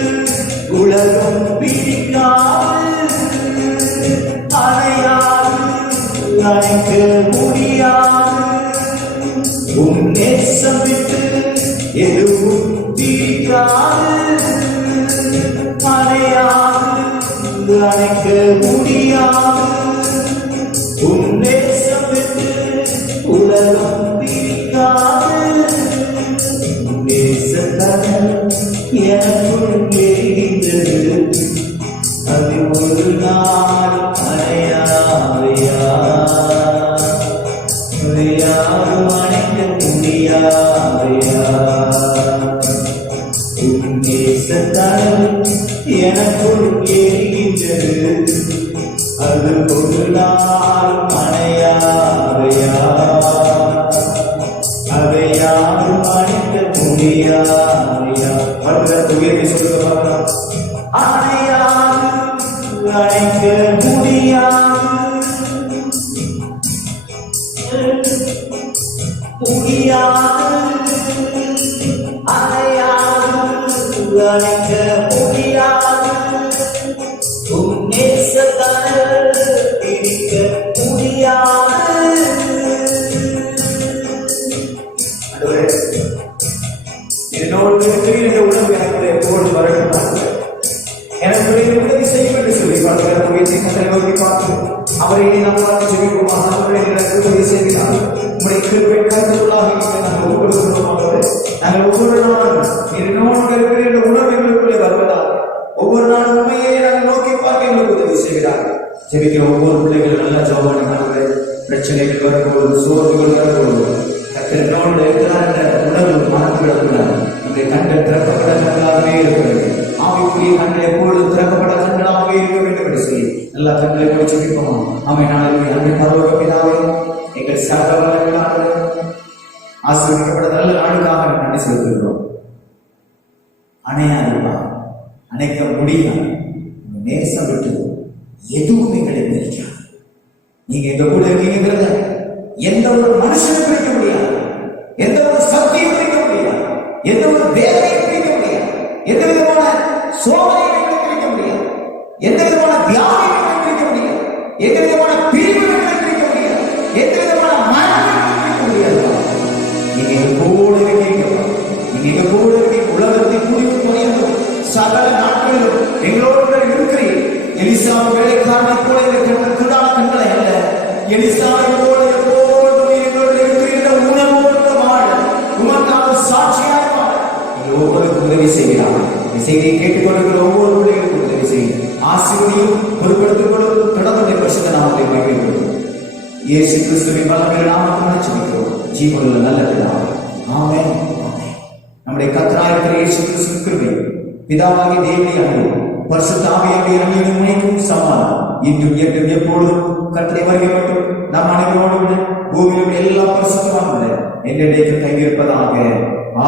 உலகம் பிரிக்காது. அணையாது அணைக்க முடியாது உன் நேசம் விட்டு எதுவும் பிரிக்காது. அணையாது அணைக்க முடியாது உன் நேசம் விட்டு உலகம் பிரிக்காது. நேசத்தால் எனக்குள் ஏறின்றது அது ஒரு நாள் அணையாதையா, அதை யாரும் அணைக்க முடியாதையா. உன் நேசத்தால் எனக்குள் ஏறின்றது அது ஒரு நாள் அணையாதையா, அதை யாரும் அணைக்க முடியாதையா. உயர்த்தி சொல்லுங்க பார்க்கலாம். அணையாது அணைக்க முடியாது முடியாது அணையாது அணைக்க முடியாது உன் நேசத்தால் பிரிக்க முடியாது. என்னோடு இந்த உணவு எனக்கு எப்போது வரட்டும், எனக்கு உதவி செய்யும் என்று சொல்லி நோக்கி பார்த்து அவரை நம்மளால் ஜெபிக்குமாக உதவி செய்கிறார். உங்களுடைய கிருபை கருத்துள்ளாக நாங்கள் ஒவ்வொரு நாங்கள் ஒவ்வொரு நாளும் என்னோடு இருக்கிற உணர்வு எங்களுக்குள்ளே வருவதால் ஒவ்வொரு நாளும் உண்மையை நாங்கள் நோக்கி பார்க்க எங்களுக்கு உதவி செய்கிறார். ஜெபிக்கிற ஒவ்வொரு பிள்ளைகளும் நல்ல ஜோபான பிரச்சனைகள் வரும்போது சோர்வுகள் வரும்போது கத்தனோடு இருக்கிறார் என்ற உணர்வு மறந்துவிடக்கூடாது. நம்முடைய கண்கள் திறக்கப்பட கண்களாகவே இருக்கிறது. ஆவிக்குரிய கண்கள் எப்பொழுதும் திறக்கப்பட கண்களாகவே இருக்க வேண்டும் என்று சொல்லி எல்லா கண்களை போய் ஜெபிப்போம். அவை நாளில் அன்னை பரலோக பிதாவே, எங்கள் சகோதரர்களாக ஆசீர்வதிக்கப்பட்ட நல்ல நாளுக்காக நன்றி செலுத்துகிறோம். அணையாதுப்பா, அணைக்க முடியாது. நேசம் விட்டு எதுவும் எங்களை பிரிக்காது. நீங்க எங்க கூட இருக்கீங்கிறத எந்த ஒரு மனுஷனும் பிரிக்க முடியாது, எந்த ஒரு சக்தியும் பிரிக்க முடியாது, எந்த ஒரு வேலையும் பிரிக்க முடியாது, எந்த விதமான சோதனையும் பிரிக்க முடியாது, எந்த விதமான தியாகத்தையும் பிரிக்க முடியாது, எந்த விதமான பிரிவுகளையும் பிரிக்க முடியாது, எந்த விதமான மரணத்தையும் பிரிக்க முடியாது. நீங்க எங்க கூட இருக்கீங்க, நீங்க எங்க கூட இருக்கீங்க. உலகத்தின் முடிவு குறையும் சகல நாட்களிலும் எங்களோடு இருக்கிறீர்கள். எலிசாவை வேலைக்காரனை போல இந்த குடான கண்களை அல்ல, எலிசாவை போல எப்போதும் எங்களோடு இருக்கிற உணர்வோடு வாழ உமக்காக சாட்சியாக வாழ ஒவ்வொருவருக்கும் உதவி செய்கிறார். செய்தியை கேட்டுக்கொண்டிருக்கிற ஒவ்வொரு பிள்ளைகளுக்கும் உதவி செய்யும். ஆசீர்வதியும் பொறுப்படுத்திக் கொள்ளும். தொடர்ந்து பரிசுத்த நாமத்தை மகிழ்கிறோம். இயேசு கிறிஸ்துவின் வல்லமையுள்ள நாமத்தில் ஜெபிக்கிறோம் ஜீவனுள்ள நல்ல பிதாவே, ஆமென். நம்முடைய கர்த்தராகிய இயேசு கிறிஸ்துவின் கிருபை, பிதாவாகிய தேவனுடைய அன்பு, பரிசுத்த ஆவியானவருடைய அன்பின் உண்மைக்கும் சமாதானம் இன்றும் என்றும் எப்பொழுதும் கர்த்தரை வருகிறோம் நம் அனைவரோடு பூமியில் எல்லா பரிசுத்தவான்களும் என்னிடையே கையிருப்பதாக.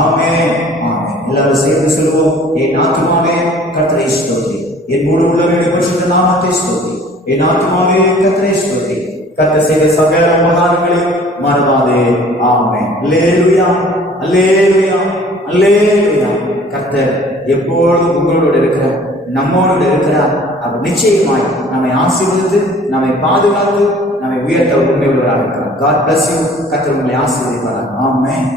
ஆமென், ஆமென். எல்லாரும் சேர்ந்து சொல்லுவோம். என் ஆத்துமாவே கர்த்தரை ஸ்தோத்திரி, என் முழு உள்ளவருடைய பரிசுத்த நாமத்தை ஸ்தோத்திரி, என் ஆத்மாவே கர்த்தரை ஸ்துதி. கர்த்தர் செய்த சகல உபகாரங்களையும் மறவாதே. ஆமென். அல்லேலூயா, அல்லேலூயா, அல்லேலூயா. கர்த்தர் எப்பொழுதும் உங்களோடு இருக்கிறார், நம்மோடு இருக்கிறார். அவர் நிச்சயமாய் நம்மை ஆசீர்வதித்து, நம்மை பாதுகாத்து, நம்மை உயர்த்த உண்மை உள்ளவராக இருக்கிறார். God bless you. கர்த்தர் உங்களை ஆசீர்வதிப்பார். ஆமென்.